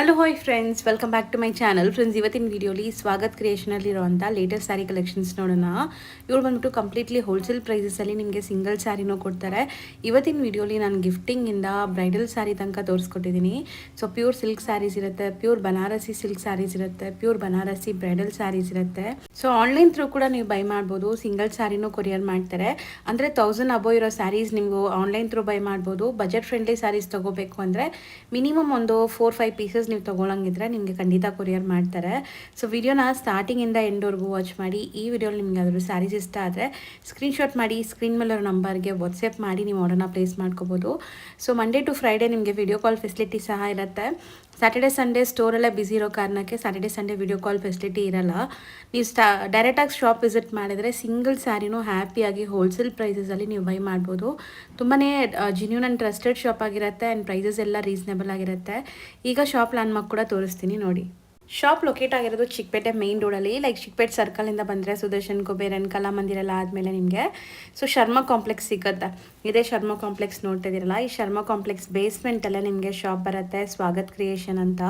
Hello hi friends, welcome back to my channel. Friends, ಇವತ್ತಿನ ವಿಡಿಯೋಲಿ ಸ್ವಾಗತ್ ಕ್ರಿಯೇಷನಲ್ಲಿರುವಂಥ ಲೇಟೆಸ್ಟ್ ಸ್ಯಾರಿ ಕಲೆಕ್ಷನ್ಸ್ ನೋಡೋಣ. ಇವ್ರು ಬಂದ್ಬಿಟ್ಟು ಕಂಪ್ಲೀಟ್ಲಿ ಹೋಲ್ಸೇಲ್ ಪ್ರೈಸಸಲ್ಲಿ ನಿಮಗೆ ಸಿಂಗಲ್ ಸ್ಯಾರಿನೂ ಕೊಡ್ತಾರೆ. ಇವತ್ತಿನ ವಿಡಿಯೋಲಿ ನಾನು ಗಿಫ್ಟಿಂಗಿಂದ ಬ್ರೈಡಲ್ ಸ್ಯಾರಿ ತನಕ ತೋರಿಸ್ಕೊಟ್ಟಿದ್ದೀನಿ. ಸೊ ಪ್ಯೂರ್ ಸಿಲ್ಕ್ ಸ್ಯಾರೀಸ್ ಇರುತ್ತೆ, ಪ್ಯೂರ್ ಬನಾರಸಿ ಸಿಲ್ಕ್ ಸ್ಯಾರೀಸ್ ಇರುತ್ತೆ, ಪ್ಯೂರ್ ಬನಾರಸಿ ಬ್ರೈಡಲ್ ಸ್ಯಾರೀಸ್ ಇರುತ್ತೆ. ಸೊ ಆನ್ಲೈನ್ ಥ್ರೂ ಕೂಡ ನೀವು ಬೈ ಮಾಡ್ಬೋದು. ಸಿಂಗಲ್ ಸ್ಯಾರಿನೂ ಕೊರಿಯರ್ ಮಾಡ್ತಾರೆ. ಅಂದರೆ 1000 ಅಬೋ ಇರೋ ಸ್ಯಾರೀಸ್ ನೀವು ಆನ್ಲೈನ್ ಥ್ರೂ ಬೈ ಮಾಡ್ಬೋದು. ಬಜೆಟ್ ಫ್ರೆಂಡ್ಲಿ ಸ್ಯಾರೀಸ್ ತೊಗೋಬೇಕು ಅಂದರೆ ಮಿನಿಮಮ್ ಒಂದು 4-5 ಪೀಸಸ್ ನೀವು ತೊಗೊಳಂಗಿದ್ರೆ ನಿಮಗೆ ಖಂಡಿತ ಕೊರಿಯರ್ ಮಾಡ್ತಾರೆ. ಸೊ ವಿಡಿಯೋನ ಸ್ಟಾರ್ಟಿಂಗಿಂದ ಎಂಡ್ವರೆಗೂ ವಾಚ್ ಮಾಡಿ. ಈ ವಿಡಿಯೋಲಿ ನಿಮಗೆ ಅದ್ರ ಸ್ಯಾರೀಸ್ ಇಷ್ಟ ಆದರೆ ಸ್ಕ್ರೀನ್ಶಾಟ್ ಮಾಡಿ ಸ್ಕ್ರೀನ್ ಮೇಲಿರೋ ನಂಬರ್ಗೆ ವಾಟ್ಸಪ್ ಮಾಡಿ ನೀವು ಆರ್ಡರ್ನ ಪ್ಲೇಸ್ ಮಾಡ್ಕೋಬೋದು. ಸೊ ಮಂಡೇ ಟು ಫ್ರೈಡೇ ನಿಮಗೆ ವಿಡಿಯೋ ಕಾಲ್ ಫೆಸಿಲಿಟಿ ಸಹ ಇರುತ್ತೆ. ಸ್ಯಾಟರ್ಡೆ ಸಂಡೇ ಸ್ಟೋರೆಲ್ಲ ಬ್ಯುಸಿ ಇರೋ ಕಾರಣಕ್ಕೆ Saturday Sunday video call facility ಇರಲ್ಲ. ನೀವು ಡೈರೆಕ್ಟಾಗಿ ಶಾಪ್ ವಿಸಿಟ್ ಮಾಡಿದರೆ ಸಿಂಗಲ್ ಸ್ಯಾರಿನೂ ಹ್ಯಾಪಿಯಾಗಿ ಹೋಲ್ಸೇಲ್ ಪ್ರೈಸಸಲ್ಲಿ ನೀವು ಬೈ ಮಾಡ್ಬೋದು. ತುಂಬಾ ಜಿನ್ಯೂನ್ ಆ್ಯಂಡ್ ಟ್ರಸ್ಟೆಡ್ ಶಾಪ್ ಆಗಿರುತ್ತೆ ಆ್ಯಂಡ್ ಪ್ರೈಸಸ್ ಎಲ್ಲ ರೀಸನೇಬಲ್ ಆಗಿರುತ್ತೆ. ಈಗ ಶಾಪ್ ಲ್ಯಾಂಡ್ಮಾರ್ಕ್ ಕೂಡ ತೋರಿಸ್ತೀನಿ ನೋಡಿ. ಶಾಪ್ ಲೊಕೇಟ್ ಆಗಿರೋದು ಚಿಕ್ಕಪೇಟೆ ಮೇನ್ ರೋಡಲ್ಲಿ. ಲೈಕ್ ಚಿಕ್ಕಪೇಟೆ ಸರ್ಕಲಿಂದ ಬಂದರೆ ಸುದರ್ಶನ್ ಕುಬೇರನ್ ಕಲಾಮಂದಿರ ಎಲ್ಲ ಆದಮೇಲೆ ನಿಮಗೆ ಶರ್ಮಾ ಕಾಂಪ್ಲೆಕ್ಸ್ ಸಿಗುತ್ತೆ. ಇದೇ ಶರ್ಮಾ ಕಾಂಪ್ಲೆಕ್ಸ್ ನೋಡ್ತಾ ಇದ್ದೀರಲ್ಲ, ಈ ಶರ್ಮಾ ಕಾಂಪ್ಲೆಕ್ಸ್ ಬೇಸ್ಮೆಂಟಲ್ಲೇ ನಿಮಗೆ ಶಾಪ್ ಬರುತ್ತೆ, ಸ್ವಾಗತ್ ಕ್ರಿಯೇಷನ್ ಅಂತ.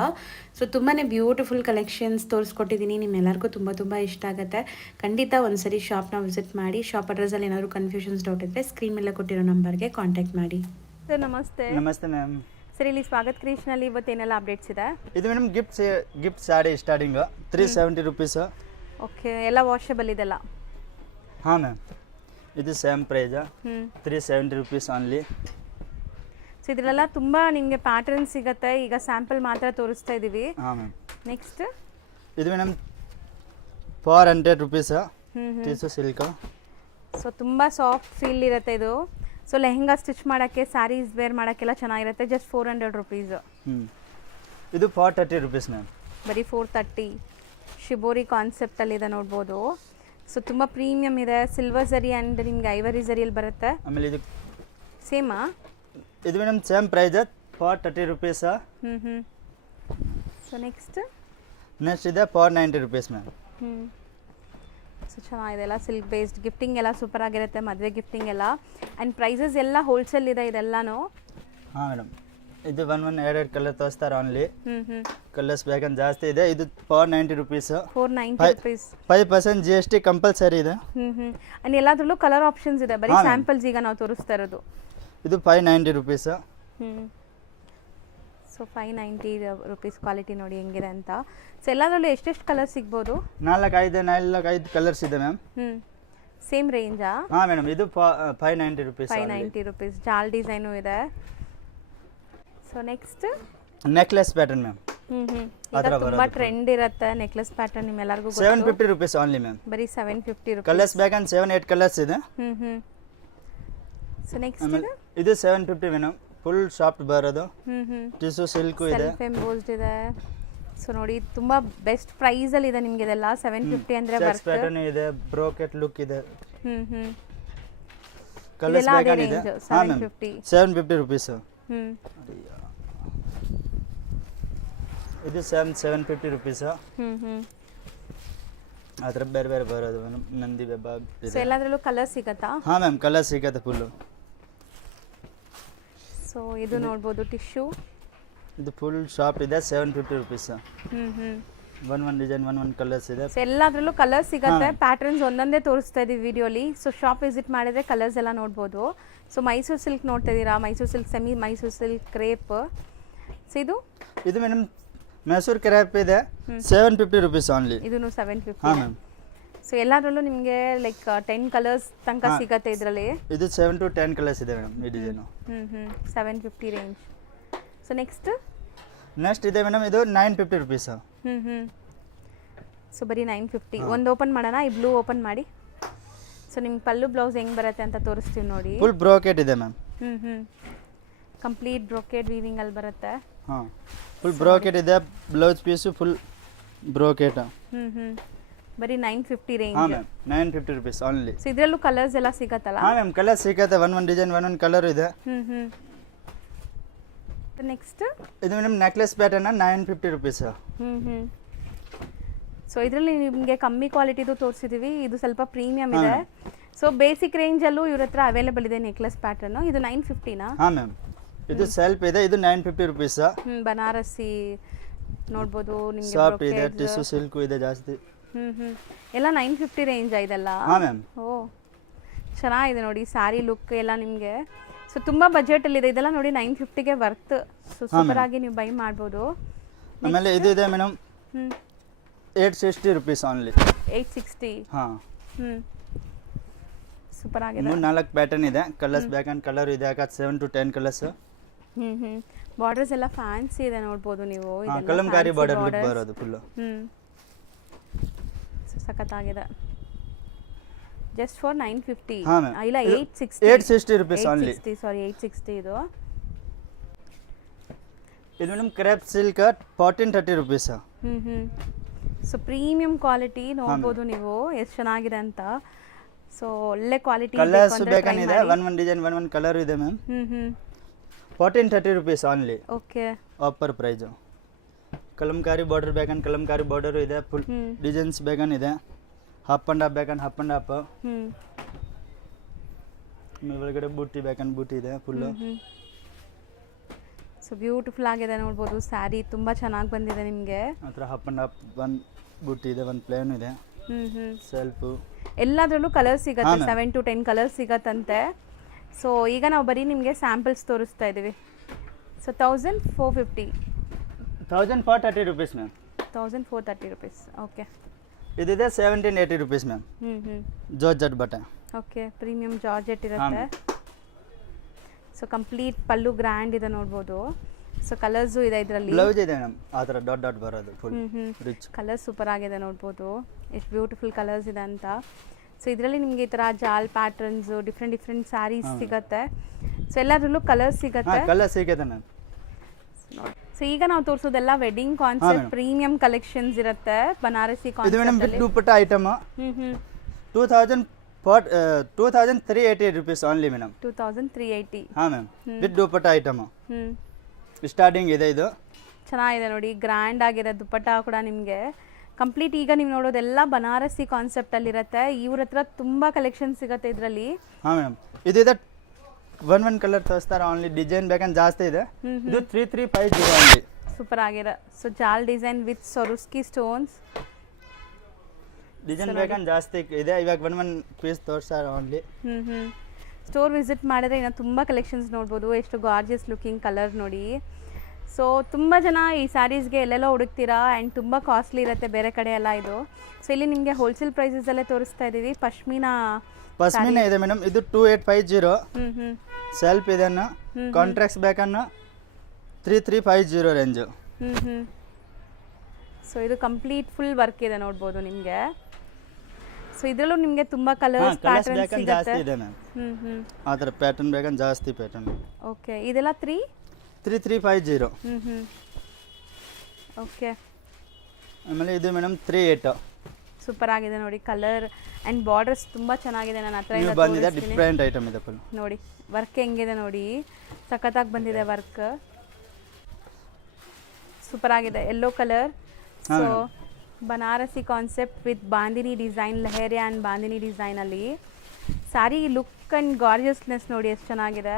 ಸೊ ತುಂಬಾ ಬ್ಯೂಟಿಫುಲ್ ಕಲೆಕ್ಷನ್ಸ್ ತೋರಿಸ್ಕೊಟ್ಟಿದ್ದೀನಿ. ನಿಮ್ಮೆಲ್ಲರಿಗೂ ತುಂಬ ಇಷ್ಟ ಆಗುತ್ತೆ. ಖಂಡಿತ ಒಂದ್ಸರಿ ಶಾಪ್ನ ವಿಸಿಟ್ ಮಾಡಿ. ಶಾಪ್ ಅಡ್ರೆಸ್ಸಲ್ಲಿ ಏನಾದರೂ ಕನ್ಫ್ಯೂಷನ್ಸ್ ಡೌಟ್ ಇದ್ದರೆ ಸ್ಕ್ರೀನ್ ಮೇಲೆ ಕೊಟ್ಟಿರೋ ನಂಬರ್ಗೆ ಕಾಂಟ್ಯಾಕ್ಟ್ ಮಾಡಿ. ಸರ್ ನಮಸ್ತೆ. ನಮಸ್ತೆ ಮ್ಯಾಮ್. ಸರ್ ಇಲ್ಲಿ ಸ್ವಾಗತ್ ಕ್ರಿಯೇಷನಲ್ಲಿ ಇವತ್ತೇನೆಲ್ಲ ಅಪ್ಡೇಟ್ಸ್ ಇದೆ? ಇದು madam gift sari starting 370 rupees. Okay, ಎಲ್ಲ ವಾಷಬಲ್ ಇದೆಲ್ಲ? ಹಾಂ ಮ್ಯಾಮ್, ಇದು same price 370 rupees only. So ಇದರಲ್ಲೆಲ್ಲ ತುಂಬ ನಿಮಗೆ ಪ್ಯಾಟರ್ನ್ ಸಿಗುತ್ತೆ. ಈಗ ಸ್ಯಾಂಪಲ್ ಮಾತ್ರ ತೋರಿಸ್ತಾ ಇದ್ದೀವಿ. ಹಾಂ ಮ್ಯಾಮ್. ನೆಕ್ಸ್ಟ್ ಇದು ಮೇಡಮ್ 400 ರುಪೀಸ್ ಟಿಸು ಸಿಲ್ಕ್. ಸೊ ತುಂಬ ಸಾಫ್ಟ್ ಫೀಲ್ ಇರುತ್ತೆ ಇದು. ಸೊ ಲೆಹಂಗಾ ಸ್ಟಿಚ್ ಮಾಡೋಕ್ಕೆ, ಸ್ಯಾರೀಸ್ ವೇರ್ ಮಾಡೋಕ್ಕೆಲ್ಲ ಚೆನ್ನಾಗಿರುತ್ತೆ. Just 400 rupees. ಇದು 430 ರುಪೀಸ್ ಮ್ಯಾಮ್. ಬರೀ 430. ಶಿಬೋರಿ ಕಾನ್ಸೆಪ್ಟಲ್ಲಿದೆ ನೋಡ್ಬೋದು. ಸೊ ತುಂಬ ಪ್ರೀಮಿಯಮ್ ಇದೆ. ಸಿಲ್ವರ್ ಝರಿ ಆ್ಯಂಡ್ ನಿಮಗೆ ಐವರಿ ಝರಿಯಲ್ಲಿ ಬರುತ್ತೆ. ಆಮೇಲೆ ಇದು ಸೇಮಾ? ಇದು madam same price 430 rupees. So next ಇದೆ 490 ರುಪೀಸ್ ಮ್ಯಾಮ್. ಸೊ ಚೆನ್ನಾಗಿದೆ ಎಲ್ಲ ಸಿಲ್ಕ್ ಬೇಸ್ಡ್. ಗಿಫ್ಟಿಂಗ್ ಎಲ್ಲ ಸೂಪರ್ ಆಗಿರುತ್ತೆ, ಮದುವೆ ಗಿಫ್ಟಿಂಗ್ ಎಲ್ಲ. ಆ್ಯಂಡ್ ಪ್ರೈಸಸ್ ಎಲ್ಲ ಹೋಲ್ಸೇಲ್ ಇದೆ ಇದೆಲ್ಲನೂ. ಹಾಂ ಮೇಡಮ್, ಇದು ಎರಡು ಕಲರ್ ತೋರಿಸ್ತಾರೆ ಓನ್ಲಿ. ಕಲರ್ಸ್ ಬೇಕಂತ ಜಾಸ್ತಿ ಇದೆ. ಇದು 490 ರುಪೀಸ್. 490 ರುಪೀಸ್. 5% GST ಕಂಪಲ್ಸರಿ ಇದೆ. ಆ್ಯಂಡ್ ಎಲ್ಲದರಲ್ಲೂ ಕಲರ್ ಆಪ್ಷನ್ಸ್ ಇದೆ. ಬರೀ ಸ್ಯಾಂಪಲ್ಸ್ ಈಗ ನಾವು ತೋರಿಸ್ತಾ ಇರೋದು. ಇದು 590 ರುಪೀಸ್. So 590 rupees. ಕ್ವಾಲಿಟಿ ನೋಡಿ ಹೆಂಗಿದೆ ಅಂತ. ಸೊ ಎಲ್ಲದರಲ್ಲೂ ಎಷ್ಟೆಷ್ಟು ಕಲರ್ ಸಿಗ್ಬೋದು? 4-5 ಕಲರ್ಸ್ ಇದೆ ಮ್ಯಾಮ್. ಸೇಮ್ ರೇಂಜಾ? ಹಾಂ ಮೇಡಮ್, ಇದು 590 ರುಪೀಸ್. 590 ರುಪೀಸ್. ಜಾಲ್ ಡಿಸೈನು ಇದೆ. So next necklace pattern ma'am. ಈಗ ತುಂಬಾ ಟ್ರೆಂಡ್ ಇರುತ್ತೆ ನೆಕ್ಲೆಸ್ ಪ್ಯಾಟರ್ನ್, ನಿಮ್ಮೆಲ್ಲರಿಗೂ ಗೊತ್ತು. 750 ರುಪೀಸ್ ಓನ್ಲಿ ಮ್ಯಾಮ್. ಬರೀ 750 ರುಪೀಸ್. ಕಲರ್ಸ್ ಬೇಕಂತ 7-8 ಕಲರ್ಸ್ ಇದೆ. ಸೊ ನೆಕ್ಸ್ಟ್ ಇದು 750 ಮೇಡಮ್. ಫುಲ್ ಸಾಫ್ಟ್ ಬರೋದು. ಟಿಸು ಸಿಲ್ಕ್ ಇದೆ, ಸೆಲ್ಫ್ ಎಂಬೋಸ್ಡ್ ಇದೆ. ಸೊ ನೋಡಿ ತುಂಬಾ ಬೆಸ್ಟ್ ಪ್ರೈಸ್ ಅಲ್ಲಿ ಇದೆ ನಿಮಗೆ ಇದೆಲ್ಲ. 750 ಅಂದ್ರೆ ಬರುತ್ತೆ. ಪ್ಯಾಟರ್ನ್ ಇದೆ, ಬ್ರೋಕೆಟ್ ಲುಕ್ ಇದೆ. ಕಲರ್ಸ್ ಇದೆಲ್ಲ ಅದೇ ಬೇಕಂತ ಇದೆ. ರೇಂಜ್ ಹಾಂ ಮ್ಯಾಮ್, 750 ರುಪೀಸ್. ಇದು 750 ರುಪೀಸ್. ಅದರ ಬೇರೆ ಬೇರೆ ಬರೋದು ಮೇಡಮ್. ನಂದಿ ಬೆಬಾಗ್ ಸೊ ಇದೆ. ಎಲ್ಲದರಲ್ಲೂ ಕಲರ್ ಸಿಗತ್ತಾ? ಹಾಂ ಮ್ಯಾಮ್, ಕಲರ್ ಸಿಗತ್ತೆ ಫುಲ್ಲು. ಸೊ ಇದು ನೋಡ್ಬೋದು ಟಿಶ್ಯೂ. ಇದು ಫುಲ್ ಶಾಪ್ ಇದೆ 750 rupees. one design one colours ಇದೆ. ಸೊ ಎಲ್ಲದರಲ್ಲೂ ಕಲರ್ ಸಿಗತ್ತೆ. ಪ್ಯಾಟರ್ನ್ಸ್ ಒಂದೊಂದೇ ತೋರಿಸ್ತಾ ಇದೀವಿ ವಿಡಿಯೋಲಿ. ಸೊ ಶಾಪ್ ವಿಸಿಟ್ ಮಾಡಿದ್ರೆ ಕಲರ್ಸ್ ಎಲ್ಲ ನೋಡ್ಬೋದು. ಸೊ ಮೈಸೂರು ಸಿಲ್ಕ್ ನೋಡ್ತಾ ಇದ್ದೀರಾ? Mysuru silk, semi Mysuru silk, crepe. So ಇದು ಮೇಡಮ್ ಮೈಸೂರು ಕ್ರೇಪ್ ಇದೆ 750 ರುಪೀಸ್ ಓನ್ಲಿ. ಇದನ್ನು 750. ಹಾಂ ಮ್ಯಾಮ್. ಸೊ ಎಲ್ಲದರಲ್ಲೂ ನಿಮಗೆ ಲೈಕ್ 10 ಕಲರ್ಸ್ ತನಕ ಸಿಗತ್ತೆ ಇದರಲ್ಲಿ. ಇದು 7 to 10 ಕಲರ್ಸ್ ಇದೆ ಮೇಡಮ್ ಈ ಡಿಸೈನು. 750 ರೇಂಜ್. ಸೊ ನೆಕ್ಸ್ಟ್ ಇದೆ ಮೇಡಮ್, ಇದು 950 ರುಪೀಸ್. ಸೊ ಬರೀ 950. ಒಂದು ಓಪನ್ ಮಾಡೋಣ, ಈ ಬ್ಲೂ ಓಪನ್ ಮಾಡಿ. ಸೊ ನಿಮ್ಗೆ ಪಲ್ಲು ಬ್ಲೌಸ್ ಹೆಂಗೆ ಬರುತ್ತೆ ಅಂತ ತೋರಿಸ್ತೀವಿ ನೋಡಿ. ಫುಲ್ ಬ್ರೋಕೆಟ್ ಇದೆ ಮ್ಯಾಮ್. ಕಂಪ್ಲೀಟ್ ಬ್ರೋಕೆಟ್ ವೀವಿಂಗ್ ಅಲ್ಲಿ ಬರುತ್ತೆ. ಹಾಂ, ಫುಲ್ ಬ್ರೋಕೆಟ್ ಇದೆ. Blouse piece full brocade. ಬರೀ 950 ರೇಂಜ್. ಹಾಂ ಮ್ಯಾಮ್, 950 ರುಪೀಸ್ ಓನ್ಲಿ. ಸೊ ಇದರಲ್ಲೂ ಕಲರ್ಸ್ ಎಲ್ಲ ಸಿಗತ್ತಲ್ಲ? ಹಾಂ ಮ್ಯಾಮ್, ಕಲರ್ ಸಿಗತ್ತೆ. one ಡಿಸೈನ್ one ಕಲರ್ ಇದೆ. ನೆಕ್ಸ್ಟ್ ಇದು madam necklace pattern 950 rupees. So ಇದರಲ್ಲಿ ನಿಮಗೆ ಕಮ್ಮಿ ಕ್ವಾಲಿಟಿದು ತೋರಿಸಿದ್ದೀವಿ. ಇದು ಸ್ವಲ್ಪ ಪ್ರೀಮಿಯಮ್ ಇದೆ. ಸೊ ಬೇಸಿಕ್ ರೇಂಜಲ್ಲೂ ಇವ್ರ ಹತ್ರ ಅವೈಲೇಬಲ್ ಇದೆ ನೆಕ್ಲೆಸ್ ಪ್ಯಾಟರ್ನ್. ಇದು 950ನಾ? ಹಾಂ ಮ್ಯಾಮ್, ಇದು ಸೆಲ್ಫ್ ಇದೆ. ಇದು 950 ರುಪೀಸ್. ಬನಾರಸಿ ನೋಡ್ಬೋದು ನಿಮಗೆ ಸಾಫ್ಟ್ ಇದೆ, ಟಿಶ್ಯೂ ಸಿಲ್ಕು ಇದೆ ಜಾಸ್ತಿ. ಎಲ್ಲ 950 ರೇಂಜ್ ಇದೆಲ್ಲ. ಹಾಂ ಮ್ಯಾಮ್. ಓ ಚೆನ್ನಾಗಿದೆ ನೋಡಿ ಸ್ಯಾರಿ ಲುಕ್ ಎಲ್ಲ ನಿಮಗೆ. ಸೊ ತುಂಬ ಬಜೆಟಲ್ಲಿದೆ ಇದೆಲ್ಲ ನೋಡಿ. 950ಗೆ ವರ್ತ್. ಸೊ ಸೂಪರ್ ಆಗಿ ನೀವು ಬೈ ಮಾಡ್ಬೋದು. ಆಮೇಲೆ ಇದು ಇದೆ ಮೇಡಮ್, ಹ್ಞೂ 860 ರುಪೀಸ್ ಓನ್ಲಿ. 860. ಹಾಂ, ಸೂಪರ್ ಆಗಿದೆ. 3-4 ಪ್ಯಾಟರ್ನ್ ಇದೆ. ಕಲರ್ಸ್ ಬ್ಯಾಕ್ ಆ್ಯಂಡ್ ಕಲರ್ ಇದೆ, 7 to 10 ಕಲರ್ಸ್. ಬಾರ್ಡರ್ಸ್ ಎಲ್ಲ ಫ್ಯಾನ್ಸಿ ಇದೆ ನೋಡ್ಬೋದು ನೀವು. ಕಲಂಕಾರಿ ಬಾರ್ಡರ್ ಲುಕ್ ಬರೋದು ಫುಲ್. ಸಖತ್ತಾಗಿದೆ. Just for 950. ಹಾಂ ಮ್ಯಾಮ್. ಇಲ್ಲ 860 ರುಪೀಸ್ ಓನ್ಲಿ. ಸಾರಿ 860 ಇದು. ಇದು madam crepe silk 1430 rupees. So premium quality ನೋಡ್ಬೋದು ನೀವು ಎಷ್ಟು ಚೆನ್ನಾಗಿದೆ ಅಂತ. ಸೊ ಒಳ್ಳೆ ಕ್ವಾಲಿಟಿ. ಕಲರ್ಸ್ ಬೇಕಂದಿದೆ, one ಡಿಸೈನ್ one ಕಲರ್ ಇದೆ ma'am. 1430 rupees only. Okay, offer price. Kalamkari border ಬೇಕಂದ್ ಕಲಂಕಾರಿ ಬಾರ್ಡರ್ ಇದೆ, ಫುಲ್ ಡಿಸೈನ್ಸ್ ಬೇಕಂದಿದೆ. ಹಾಫ್ ಅಂಡ್ ಹಾಫ್ ಬೇಕಂದ್ ಹಾಫ್ ಅಂಡ್ ಹಾಫ್. ಒಳಗಡೆ ಬೂಟಿ ಬೇಕಂದ್ ಬೂಟಿ ಇದೆ ಫುಲ್. ಸೊ ಬ್ಯೂಟಿಫುಲ್ ಆಗಿದೆ ನೋಡ್ಬೋದು. ಸ್ಯಾರಿ ತುಂಬಾ ಚೆನ್ನಾಗಿ ಬಂದಿದೆ ನಿಮಗೆ. ಹತ್ರ ಹಾಫ್ ಅಂಡ್ ಹಾಫ್ ಒಂದು ಬೂಟಿ ಇದೆ, ಒಂದು ಪ್ಲೇನ್ ಇದೆ, ಸೆಲ್ಫ್. ಎಲ್ಲದರಲ್ಲೂ ಕಲರ್ ಸಿಗುತ್ತೆ. 7 to 10 ಕಲರ್ ಸಿಗತ್ತಂತೆ. ಸೊ ಈಗ ನಾವು ಬರೀ ನಿಮಗೆ ಸ್ಯಾಂಪಲ್ಸ್ ತೋರಿಸ್ತಾ ಇದ್ದೀವಿ. So 1450. 1430 rupees ma'am. 1430 rupees. Okay, ಇದಿದೆ 1780 ರುಪೀಸ್ ಮ್ಯಾಮ್. ಜಾರ್ಜೆಟ್ ಬಟ್ಟೆ. ಓಕೆ, ಪ್ರೀಮಿಯಂ ಜಾರ್ಜೆಟ್ ಇರುತ್ತೆ. ಸೊ ಕಂಪ್ಲೀಟ್ ಪಲ್ಲು ಗ್ರ್ಯಾಂಡ್ ಇದೆ ನೋಡ್ಬೋದು. ಸೊ ಕಲರ್ಸು ಇದೆ ಇದರಲ್ಲಿ. ಬ್ಲೌಸ್ ಇದೆ ಮ್ಯಾಮ್, ಆ ಥರ ಡಾಟ್ ಡಾಟ್ ಬರೋದು ಫುಲ್ ರಿಚ್. ಕಲರ್ ಸೂಪರ್ ಆಗಿದೆ ನೋಡ್ಬೋದು ಎಷ್ಟು ಬ್ಯೂಟಿಫುಲ್ ಕಲರ್ಸ್ ಇದೆ ಅಂತ. ಸೊ ಇದರಲ್ಲಿ ನಿಮಗೆ ಈ ಥರ ಜಾಲ್ ಪ್ಯಾಟರ್ನ್ಸು ಡಿಫ್ರೆಂಟ್ ಸ್ಯಾರೀಸ್ ಸಿಗುತ್ತೆ. ಸೊ ಎಲ್ಲದರಲ್ಲೂ ಕಲರ್ಸ್ ಸಿಗುತ್ತೆ. ಕಲರ್ ಸಿಗುತ್ತೆ ಮ್ಯಾಮ್. ಸೊ ಈಗ ನಾವು ತೋರಿಸೋದೆಲ್ಲ ವೆಡ್ಡಿಂಗ್ ಕಾನ್ಸೆಪ್ಟ್ ಪ್ರೀಮಿಯಂ ಕಲೆಕ್ಷನ್ಸ್ ಇರುತ್ತೆ. ಬನಾರಸಿ ಇದು madam concept. With dupatta item 2380 rupees only madam. 2380. ಹಾಂ ma'am, with dupatta item starting ಇದೆ. ಇದು ಚೆನ್ನಾಗಿದೆ ನೋಡಿ, ಗ್ರ್ಯಾಂಡ್ ಆಗಿದೆ ದುಪ್ಪಟ್ಟ ಕೂಡ ನಿಮಗೆ. ಕಂಪ್ಲೀಟ್ ಈಗ ನೀವು ನೋಡೋದೆಲ್ಲ ಬನಾರಸಿ ಕಾನ್ಸೆಪ್ಟಲ್ಲಿರುತ್ತೆ. ಇವ್ರ ಹತ್ರ ತುಂಬ ಕಲೆಕ್ಷನ್ ಸಿಗುತ್ತೆ ಇದರಲ್ಲಿ. ಹಾಂ ಮ್ಯಾಮ್, ಇದಿದೆ one ಕಲರ್ ತೋರಿಸ್ತಾರೆ ಓನ್ಲಿ. ಡಿಸೈನ್ ಬೇಕಂದ್ರೆ ಜಾಸ್ತಿ ಇದೆ. ಇದು 3350 ಓನ್ಲಿ. ಸೂಪರ್ ಆಗಿದೆ. ಸೊ ಜಾಲ್ ಡಿಸೈನ್ ವಿತ್ ಸೊರುಸ್ಕಿ ಸ್ಟೋನ್ಸ್. ಡಿಸೈನ್ ಬೇಕಂದ್ರೆ ಜಾಸ್ತಿ ಇದೆ. ಇವಾಗ one ಪೀಸ್ ತೋರಿಸ್ತಾರೆ ಓನ್ಲಿ. ಸ್ಟೋರ್ ವಿಸಿಟ್ ಮಾಡಿದ್ರೆ ಇನ್ನು ತುಂಬ ಕಲೆಕ್ಷನ್ಸ್ ನೋಡ್ಬೋದು. ಎಷ್ಟು ಗಾರ್ಜಿಯಸ್ ಲುಕಿಂಗ್ ಕಲರ್ ನೋಡಿ. ಸೊ ತುಂಬ ಜನ ಈ ಸ್ಯಾರೀಸ್ಗೆ ಎಲ್ಲೆಲ್ಲೋ ಹುಡುಕ್ತೀರಾ ಆ್ಯಂಡ್ ತುಂಬ ಕಾಸ್ಟ್ಲಿ ಇರುತ್ತೆ ಬೇರೆ ಕಡೆ ಎಲ್ಲ ಇದು. ಸೊ ಇಲ್ಲಿ ನಿಮಗೆ ಹೋಲ್ಸೇಲ್ ಪ್ರೈಸಸಲ್ಲೇ ತೋರಿಸ್ತಾ ಇದ್ದೀವಿ. ಪಶ್ಮಿನಾ ಇದೆ ಮೇಡಮ್. ಇದು 2850. ಸೆಲ್ಫ್ ಇದನ್ನು ಕಾಂಟ್ರಾಕ್ಟ್ಸ್ ಬೇಕನ್ನು 3350 ರೇಂಜು. ಸೊ ಇದು ಕಂಪ್ಲೀಟ್ ಫುಲ್ ವರ್ಕ್ ಇದೆ ನೋಡ್ಬೋದು ನಿಮಗೆ. ಸೊ ಇದರಲ್ಲೂ ನಿಮಗೆ ತುಂಬ ಕಲರ್ಸ್ ಪ್ಯಾಟರ್ನ್ಸ್ ಬೇಕಂದ್ರೆ ಜಾಸ್ತಿ ಇದೆ ಮ್ಯಾಮ್. ಆ ಥರ ಪ್ಯಾಟರ್ನ್ ಬೇಕಂದ್ರೆ ಜಾಸ್ತಿ ಪ್ಯಾಟರ್ನ್. ಓಕೆ, ಇದೆಲ್ಲ 3350. ಓಕೆ, ಆಮೇಲೆ ಇದು ಮೇಡಮ್ 38. ಸೂಪರ್ ಆಗಿದೆ ನೋಡಿ ಕಲರ್ ಆ್ಯಂಡ್ ಬಾರ್ಡರ್ಸ್ ತುಂಬ ಚೆನ್ನಾಗಿದೆ. ನನ್ನ ಹತ್ರ ಎಲ್ಲ ಬಂದಿದೆ, ಡಿಫ್ರೆಂಟ್ ಐಟಮ್ ಇದೆ ಫುಲ್ ನೋಡಿ. ವರ್ಕ್ ಹೆಂಗಿದೆ ನೋಡಿ, ಸಖತ್ತಾಗಿ ಬಂದಿದೆ ವರ್ಕ್. ಸೂಪರ್ ಆಗಿದೆ yellow colour. So Banarasi concept with bandhani design, leheriya and bandhani ಡಿಸೈನಲ್ಲಿ ಸ್ಯಾರಿ ಲುಕ್ ಆ್ಯಂಡ್ ಗಾರ್ಜಿಯಸ್ನೆಸ್ ನೋಡಿ ಎಷ್ಟು ಚೆನ್ನಾಗಿದೆ.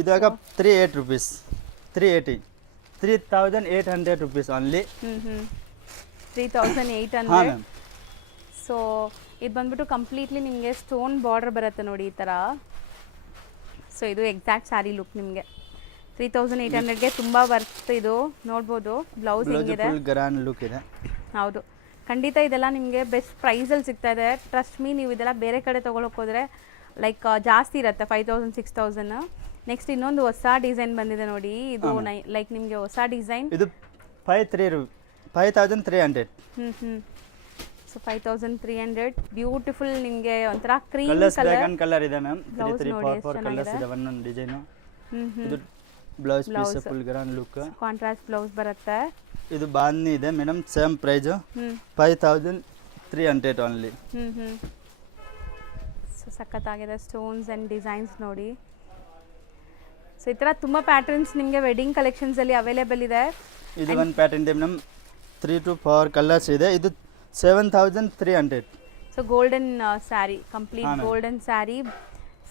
ಇದಾಗ 38 ರುಪೀಸ್. 380. 3800 rupees only. 3800. ಸೊ ಇದು ಬಂದ್ಬಿಟ್ಟು ಕಂಪ್ಲೀಟ್ಲಿ ನಿಮಗೆ ಸ್ಟೋನ್ ಬಾರ್ಡರ್ ಬರುತ್ತೆ ನೋಡಿ ಈ ಥರ. ಸೊ ಇದು ಎಕ್ಸಾಕ್ಟ್ ಸ್ಯಾರಿ ಲುಕ್ ನಿಮಗೆ 3800ಗೆ ತುಂಬ ವರ್ತ್. ಇದು ನೋಡ್ಬೋದು ಬ್ಲೌಸ್ ಹೆಂಗಿದೆ, ಗ್ರ್ಯಾಂಡ್ ಲುಕ್ ಇದೆ. ಹೌದು, ಖಂಡಿತ ಇದೆಲ್ಲ ನಿಮಗೆ ಬೆಸ್ಟ್ ಪ್ರೈಸಲ್ಲಿ ಸಿಗ್ತಾ ಇದೆ. ಟ್ರಸ್ಟ್ ಮೀ, ನೀವು ಇದೆಲ್ಲ ಬೇರೆ ಕಡೆ ತೊಗೊಳಕ್ಕೆ ಹೋದರೆ ಲೈಕ್ ಜಾಸ್ತಿ ಇರುತ್ತೆ, 5000 6000. ನೆಕ್ಸ್ಟ್ ಇನ್ನೊಂದು ಹೊಸ ಡಿಸೈನ್ ಬಂದಿದೆ ನೋಡಿ. ಇದು ಲೈಕ್ ನಿಮಗೆ ಹೊಸ ಡಿಸೈನ್. ಇದು 5300. ಸೊ 5300 ಬ್ಯೂಟಿಫುಲ್ ನಿಮಗೆ ಒಂಥರ ಕ್ರೀಮ್ ಕಲರ್ ಇದೆ ಮ್ಯಾಮ್. 3-4 ಕಲರ್ಸ್ ಇದೆ ಒಂದೊಂದು ಡಿಸೈನ್. ಇದು blouse piece full grand look, contrast blouse ಬರುತ್ತೆ. ಇದು ಬಾಂಧಿ ಇದೆ madam, same price 5300 only. So ಸಖತ್ತಾಗಿದೆ ಸ್ಟೋನ್ಸ್ ಆ್ಯಂಡ್ ಡಿಸೈನ್ಸ್ ನೋಡಿ. ಸೊ ಈ ಥರ ತುಂಬ ಪ್ಯಾಟರ್ನ್ಸ್ ನಿಮಗೆ ವೆಡ್ಡಿಂಗ್ ಕಲೆಕ್ಷನ್ಸಲ್ಲಿ ಅವೈಲೇಬಲ್ ಇದೆ. ಇದು ಒಂದು ಪ್ಯಾಟರ್ನ್ ಇದೆ ಮೇಡಮ್, 3 to 4 ಕಲರ್ಸ್ ಇದೆ. ಇದು 7300. So golden sari, complete golden sari.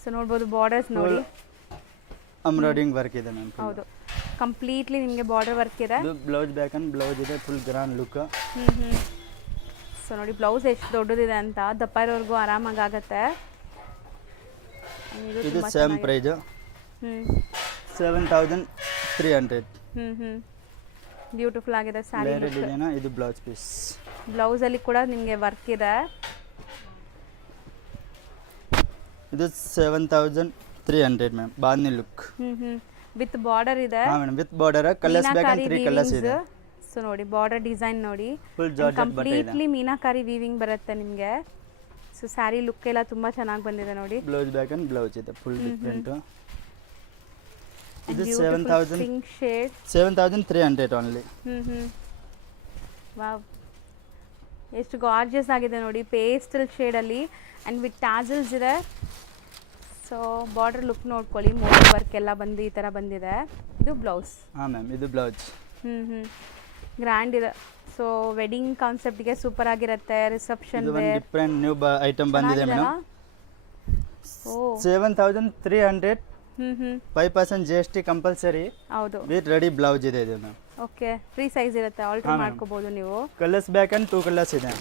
So ನೋಡ್ಬೋದು ಬಾರ್ಡರ್ಸ್ ನೋಡಿ, ಎಂಬ್ರಾಯ್ಡಿಂಗ್ ವರ್ಕ್ ಇದೆ ಮ್ಯಾಮ್. ಹೌದು. ಕಂಪ್ಲೀಟ್ಲಿ ನಿಮಗೆ ಬಾರ್ಡರ್ ವರ್ಕ್ ಇದೆ. ಇದು ಬ್ಲೌಸ್ ಬ್ಯಾಕ್ ಆ್ಯಂಡ್ ಬ್ಲೌಸ್ ಇದೆ, ಫುಲ್ ಗ್ರ್ಯಾಂಡ್ ಲುಕ್. ಸೊ ನೋಡಿ ಬ್ಲೌಸ್ ಎಷ್ಟು ದೊಡ್ಡದಿದೆ ಅಂತ, ದಪ್ಪ ಇರೋರ್ಗೂ ಆರಾಮಾಗಿ ಆಗುತ್ತೆ. ಇದು ಸೇಮ್ ಪ್ರೈಸ್ 7300. ಬ್ಯೂಟಿಫುಲ್ ಆಗಿದೆ ಸ್ಯಾರಿ. ಇದು ಬ್ಲೌಸ್ ಪೀಸ್. ಬ್ಲೌಸ್ ಅಲ್ಲಿ ಕೂಡ ನಿಮಗೆ ವರ್ಕ್ ಇದೆ. ಇದು 7300 ಮ್ಯಾಮ್, ಬಾಂಧಿ ಲುಕ್. ವಿತ್ ಬಾರ್ಡರ್ ಇದೆ. ಹಾಂ ಮೇಡಮ್, ವಿತ್ ಬಾರ್ಡರ್. ಕಲರ್ಸ್ ಬೇಕಾದ್ರೆ 3 ಕಲರ್ಸ್ ಇದೆ. ಸೊ ನೋಡಿ ಬಾರ್ಡರ್ ಡಿಸೈನ್ ನೋಡಿ, ಫುಲ್ ಜಾರ್ಜೆಟ್ ಬಟ್ಟೆ ಇದೆ. ಕಂಪ್ಲೀಟ್ಲಿ ಮೀನಾಕಾರಿ ವೀವಿಂಗ್ ಬರುತ್ತೆ ನಿಮಗೆ. ಸೊ ಸ್ಯಾರಿ ಲುಕ್ ಎಲ್ಲ ತುಂಬಾ ಚೆನ್ನಾಗಿ ಬಂದಿದೆ ನೋಡಿ. ಬ್ಲೌಸ್ ಬ್ಯಾಕ್ ಅಂಡ್ ಬ್ಲೌಸ್ ಇದೆ ಫುಲ್ ಡಿಫರೆಂಟ್. ಇದು ಪಿಂಕ್ ಶೇಡ್ 7300 ಓನ್ಲಿ. ವಾವ್, ಎಷ್ಟು ಗಾರ್ಜಿಯಸ್ ಆಗಿದೆ ನೋಡಿ, ಪೇಸ್ಟಲ್ ಶೇಡಲ್ಲಿ ಆ್ಯಂಡ್ ವಿತ್ ಟ್ಯಾಸಲ್ಸ್ ಇದೆ. ಸೊ ಬಾರ್ಡರ್ ಲುಕ್ ನೋಡ್ಕೊಳ್ಳಿ, ಮೋಟಿ ವರ್ಕ್ ಎಲ್ಲ ಬಂದು ಈ ಥರ ಬಂದಿದೆ. ಇದು ಬ್ಲೌಸ್. ಹಾಂ ಮ್ಯಾಮ್, ಇದು ಬ್ಲೌಸ್. ಗ್ರ್ಯಾಂಡ್ ಇದೆ. ಸೊ ವೆಡ್ಡಿಂಗ್ ಕಾನ್ಸೆಪ್ಟ್ಗೆ ಸೂಪರ್ ಆಗಿರುತ್ತೆ. ರಿಸೆಪ್ಷನ್ ಇದು ಒಂದು ಡಿಫರೆಂಟ್ ನ್ಯೂ ಐಟಮ್ ಬಂದಿದೆ ಮೇಡಮ್. 7300, 5% GST compulsory. ಹೌದು, ವಿತ್ ರೆಡಿ ಬ್ಲೌಸ್ ಇದೆ ಇದು ಮ್ಯಾಮ್. ಓಕೆ, ಫ್ರೀ ಸೈಜ್ ಇರುತ್ತೆ, ಆಲ್ಟರ್ ಮಾಡ್ಕೋಬಹುದು ನೀವು. ಕಲರ್ಸ್ ಬ್ಯಾಕ್ ಅಂಡ್ 2 ಕಲರ್ಸ್ ಇದೆ.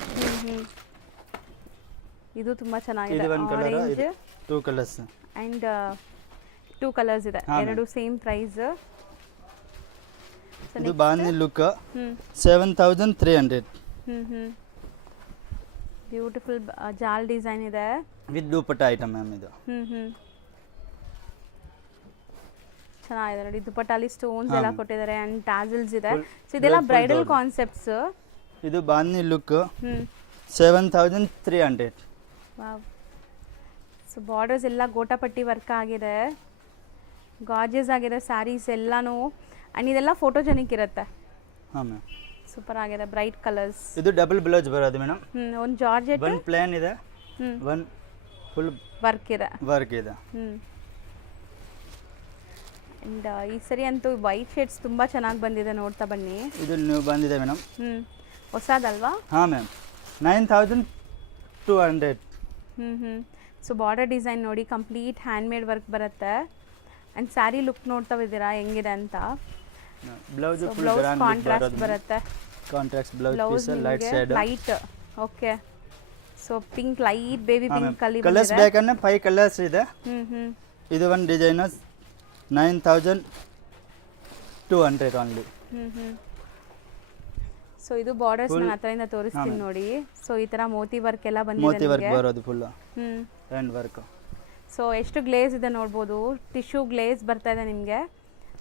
ಇದು ತುಂಬಾ ಚೆನ್ನಾಗಿದೆ. ಇದು ಒಂದು colour, orange 2 colours and 2 colours ಇದೆ. ಎರಡು ಸೇಮ್ ಪ್ರೈಸ್. ಇದು ಬಾಂಧಿ ಲುಕ್ 7300. ಬ್ಯೂಟಿಫುಲ್ ಜಾಲ್ ಡಿಸೈನ್ ಇದೆ ವಿತ್ ದುಪಟ್ಟ ಐಟಮ್ ಮ್ಯಾಮ್ ಇದು. ಚೆನ್ನಾಗಿದೆ ನೋಡಿ, ದುಪಟ್ಟಾಲಿ ಸ್ಟೋನ್ಸ್ ಎಲ್ಲ ಕೊಟ್ಟಿದ್ದಾರೆ ಅಂಡ್ ಟ್ಯಾಸಲ್ಸ್ ಇದೆ. ಸೊ ಇದೆಲ್ಲ ಬ್ರೈಡಲ್ ಕಾನ್ಸೆಪ್ಟ್ಸ್. ಇದು ಬಾಂಧಿ ಲುಕ್ 7300. ವಾವ್. ಸೊ ಬಾರ್ಡರ್ಸ್ ಎಲ್ಲ ಗೋಟಾಪಟ್ಟಿ ವರ್ಕ್ ಆಗಿದೆ, ಗಾರ್ಜಿಯಸ್ ಆಗಿದೆ ಸ್ಯಾರೀಸ್ ಎಲ್ಲಾನು. ಅಂಡ್ ಇದೆಲ್ಲ ಫೋಟೋಜೆನಿಕ್ ಇರುತ್ತೆ. ಹಾಂ ಮ್ಯಾಮ್, ಸೂಪರ್ ಆಗಿದೆ, ಬ್ರೈಟ್ ಕಲರ್ಸ್. ಇದು ಡಬಲ್ ಬ್ಲೌಸ್ ಬರೋದು ಮೇಡಮ್. ಒಂದು ಜಾರ್ಜೆಟ್, ಒಂದು ಪ್ಲೇನ್ ಇದೆ, ಒಂದು ಫುಲ್ ವರ್ಕ್ ಇದೆ. ವರ್ಕ್ ಇದೆ. ಅಂಡ್ ಈ ಸರಿ ಅಂತೂ ವೈಟ್ ಶೇಡ್ಸ್ ತುಂಬಾ ಚೆನ್ನಾಗಿ ಬಂದಿದೆ, ನೋಡ್ತಾ ಬನ್ನಿ. ಇದು ನ್ಯೂ ಬಂದಿದೆ ಮೇಡಮ್. ಹೊಸದಲ್ವಾ? ಹಾಂ ಮ್ಯಾಮ್, 9200. ಸೊ ಬಾರ್ಡರ್ ಡಿಸೈನ್ ನೋಡಿ, ಕಂಪ್ಲೀಟ್ ಹ್ಯಾಂಡ್ ಮೇಡ್ ವರ್ಕ್ ಬರುತ್ತೆ. ಅಂಡ್ ಸ್ಯಾರಿ ಲುಕ್ ನೋಡ್ತಾ ಇದ್ದೀರಾ ಹೆಂಗಿದೆ ಅಂತ. Blouse full blouse grand contrast ಬರುತ್ತೆ. Contrast blouse piece, light shade, light. Okay, so pink, light baby pink ಅಲ್ಲಿ ಕಲರ್ಸ್ ಬೇಕಂದ್ರೆ 5 ಕಲರ್ಸ್ ಇದೆ. ಇದು ಒಂದು ಡಿಸೈನ್ 9200 ಓನ್ಲಿ. ಸೊ ಇದು ಬಾರ್ಡರ್ಸ್ ನಾನು ಹತ್ರದಿಂದ ತೋರಿಸ್ತೀನಿ ನೋಡಿ. ಸೊ ಈ ತರ ಮೋತಿ ವರ್ಕ್ ಎಲ್ಲ ಬಂದಿದೆ. ಮೋತಿ ವರ್ಕ್ ಬರೋದು ಫುಲ್ ಹ್ಯಾಂಡ್ ವರ್ಕ್. ಸೊ ಎಷ್ಟು ಗ್ಲೇಸ್ ಇದೆ ನೋಡ್ಬೋದು, ಟಿಶ್ಯೂ ಗ್ಲೇಸ್ ಬರ್ತಾ ಇದೆ ನಿಮಗೆ.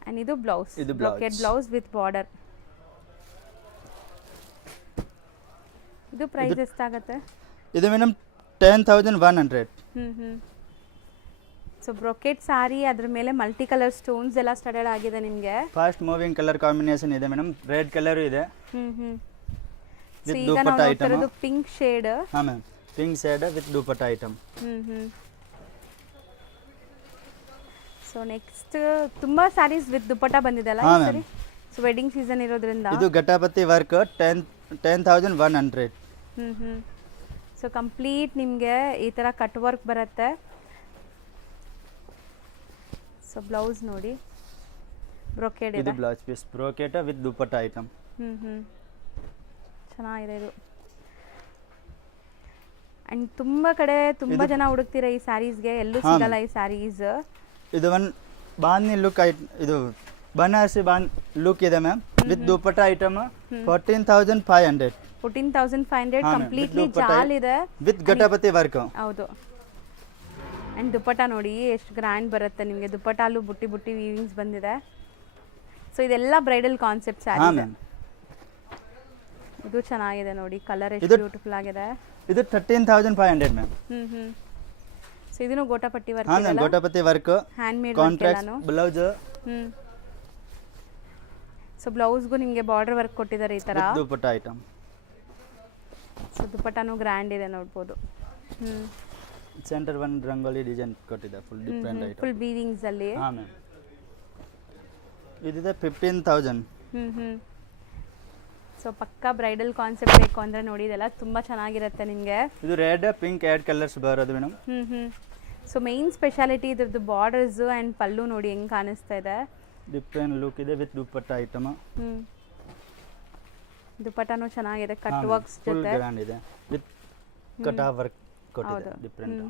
ಅಂಡ್ ಇದು blouse, brocade blouse with border. ಇದು ಪ್ರೈಸ್ ಎಷ್ಟಾಗುತ್ತೆ? ಇದು ಮೇಡಮ್ 10100. ಸೊ ಬ್ರೊಕೆಟ್ ಸಾರಿ, ಅದ್ರ ಮೇಲೆ ಮಲ್ಟಿ ಕಲರ್ ಸ್ಟೋನ್ಸ್ ಎಲ್ಲ ಸ್ಟಡೆಡ್ ಆಗಿದೆ ನಿಮಗೆ. ಫಾಸ್ಟ್ ಮೂವಿಂಗ್ ಕಲರ್ ಕಾಂಬಿನೇಷನ್ ಇದೆ ಮೇಡಮ್, ರೆಡ್ ಕಲರ್ ಇದೆ. ಸೊ ಈಗ ನಾವು ನೋಡ್ತಿರೋದು ಪಿಂಕ್ ಶೇಡ್. ಹಾಂ ma'am, pink shade with dupatta item. So next ತುಂಬಾ ಸ್ಯಾರೀಸ್ ವಿತ್ ದುಪಟ್ಟ ಬಂದಿದೆಲ್ಲ ಈ ಸರಿ. ಸೊ ವೆಡ್ಡಿಂಗ್ ಸೀಸನ್ ಇರೋದ್ರಿಂದ ಇದು ಗಟಾಪತಿ ವರ್ಕ್ 10100. ಸೊ ಕಂಪ್ಲೀಟ್ ನಿಮಗೆ ಈ ತರ ಕಟ್ ವರ್ಕ್ ಬರುತ್ತೆ. ಸೊ ಬ್ಲೌಸ್ ನೋಡಿ, ಬ್ರೊಕೆಟ್ ಇದೆ. ಇದು blouse piece brocade with dupatta item. ಚೆನ್ನಾಗಿದೆ ಇದು. ಅಂಡ್ ತುಂಬಾ ಕಡೆ ತುಂಬಾ ಜನ ಹುಡುಕ್ತೀರಾ ಈ ಸ್ಯಾರೀಸ್ಗೆ, ಎಲ್ಲೂ ಸಿಗಲ್ಲ ಈ ಸ್ಯಾರೀಸ್. ಇದು ಒಂದು ಬಾಂಧಿ ಲುಕ್ ಇದು ಬನಾರಸಿ ಲುಕ್ ಇದೆ ma'am, with dupatta item 14500. 14500 completely ಜಾಲ್ ಇದೆ ವಿತ್ ಗಟಾಪತಿ ವರ್ಕ್. ಹೌದು. ಅಂಡ್ ದುಪಟ್ಟ ನೋಡಿ ಎಷ್ಟು ಗ್ರ್ಯಾಂಡ್ ಬರುತ್ತೆ ನಿಮಗೆ. ದುಪಟ್ಟಾಲು ಬುಟ್ಟಿ ಬುಟ್ಟಿ ವೀವಿಂಗ್ಸ್ ಬಂದಿದೆ. ಸೊ ಇದೆಲ್ಲ ಬ್ರೈಡಲ್ ಕಾನ್ಸೆಪ್ಟ್ ಸ್ಯಾರಿ. ಇದು ಚೆನ್ನಾಗಿದೆ ನೋಡಿ, ಕಲರ್ ಎಷ್ಟು ಬ್ಯೂಟಿಫುಲ್ ಆಗಿದೆ. ಇದು 13500 ಮ್ಯಾಮ್. ಸೊ ಇದನ್ನು ಗೋಟಾಪಟ್ಟಿ ವರ್ಕ್ ಇದೆ. ಹಾಂ, gotapatti work, hand made contrast blouse. So ಬ್ಲೌಸ್ಗೂ ನಿಮಗೆ ಬಾರ್ಡರ್ ವರ್ಕ್ ಕೊಟ್ಟಿದ್ದಾರೆ ಈ ತರ. ದುಪಟ್ಟ ಐಟಮ್. ಸೊ ದುಪಟ್ಟಾನು ಗ್ರ್ಯಾಂಡ್ ಇದೆ ನೋಡ್ಬೋದು. ಸೆಂಟರ್ ಒಂದು ರಂಗೋಲಿ ಡಿಸೈನ್ ಕೊಟ್ಟಿದೆ, full different item, full weavings ಅಲ್ಲಿ. ಹಾಂ ಮ್ಯಾಮ್, ಇದಿದೆ 15000. ಸೊ ಪಕ್ಕಾ ಬ್ರೈಡಲ್ ಕಾನ್ಸೆಪ್ಟ್ ಬೇಕು ಅಂದ್ರೆ ನೋಡಿ, ಇದೆಲ್ಲ ತುಂಬಾ ಚೆನ್ನಾಗಿರುತ್ತೆ ನಿಮಗೆ. ಇದು ರೆಡ್ ಪಿಂಕ್ 2 ಕಲರ್ಸ್ ಬರೋದು ಮೇಡಮ್. ಸೊ ಮೇನ್ ಸ್ಪೆಷಾಲಿಟಿ ಇದ್ರದ್ದು ಬಾರ್ಡರ್ಸ್ ಅಂಡ್ ಪಲ್ಲು ನೋಡಿ ಹೆಂಗ್ ಕಾಣಿಸ್ತಾ ಇದೆ. ಡಿಫ್ರೆಂಟ್ ಲುಕ್ ಇದೆ ವಿತ್ ದುಪ್ಪಟ್ಟ ಐಟಮ್. ದುಪಟ್ಟಾನು ಚೆನ್ನಾಗಿದೆ ಕಟ್ ವರ್ಕ್ಸ್ ಫುಲ್ ಜೊತೆ. ಗ್ರ್ಯಾಂಡ್ ಇದೆ ವಿತ್ ಕಟಾ ವರ್ಕ್ ಕೊಟ್ಟಿದೆ ಡಿಫ್ರೆಂಟ್.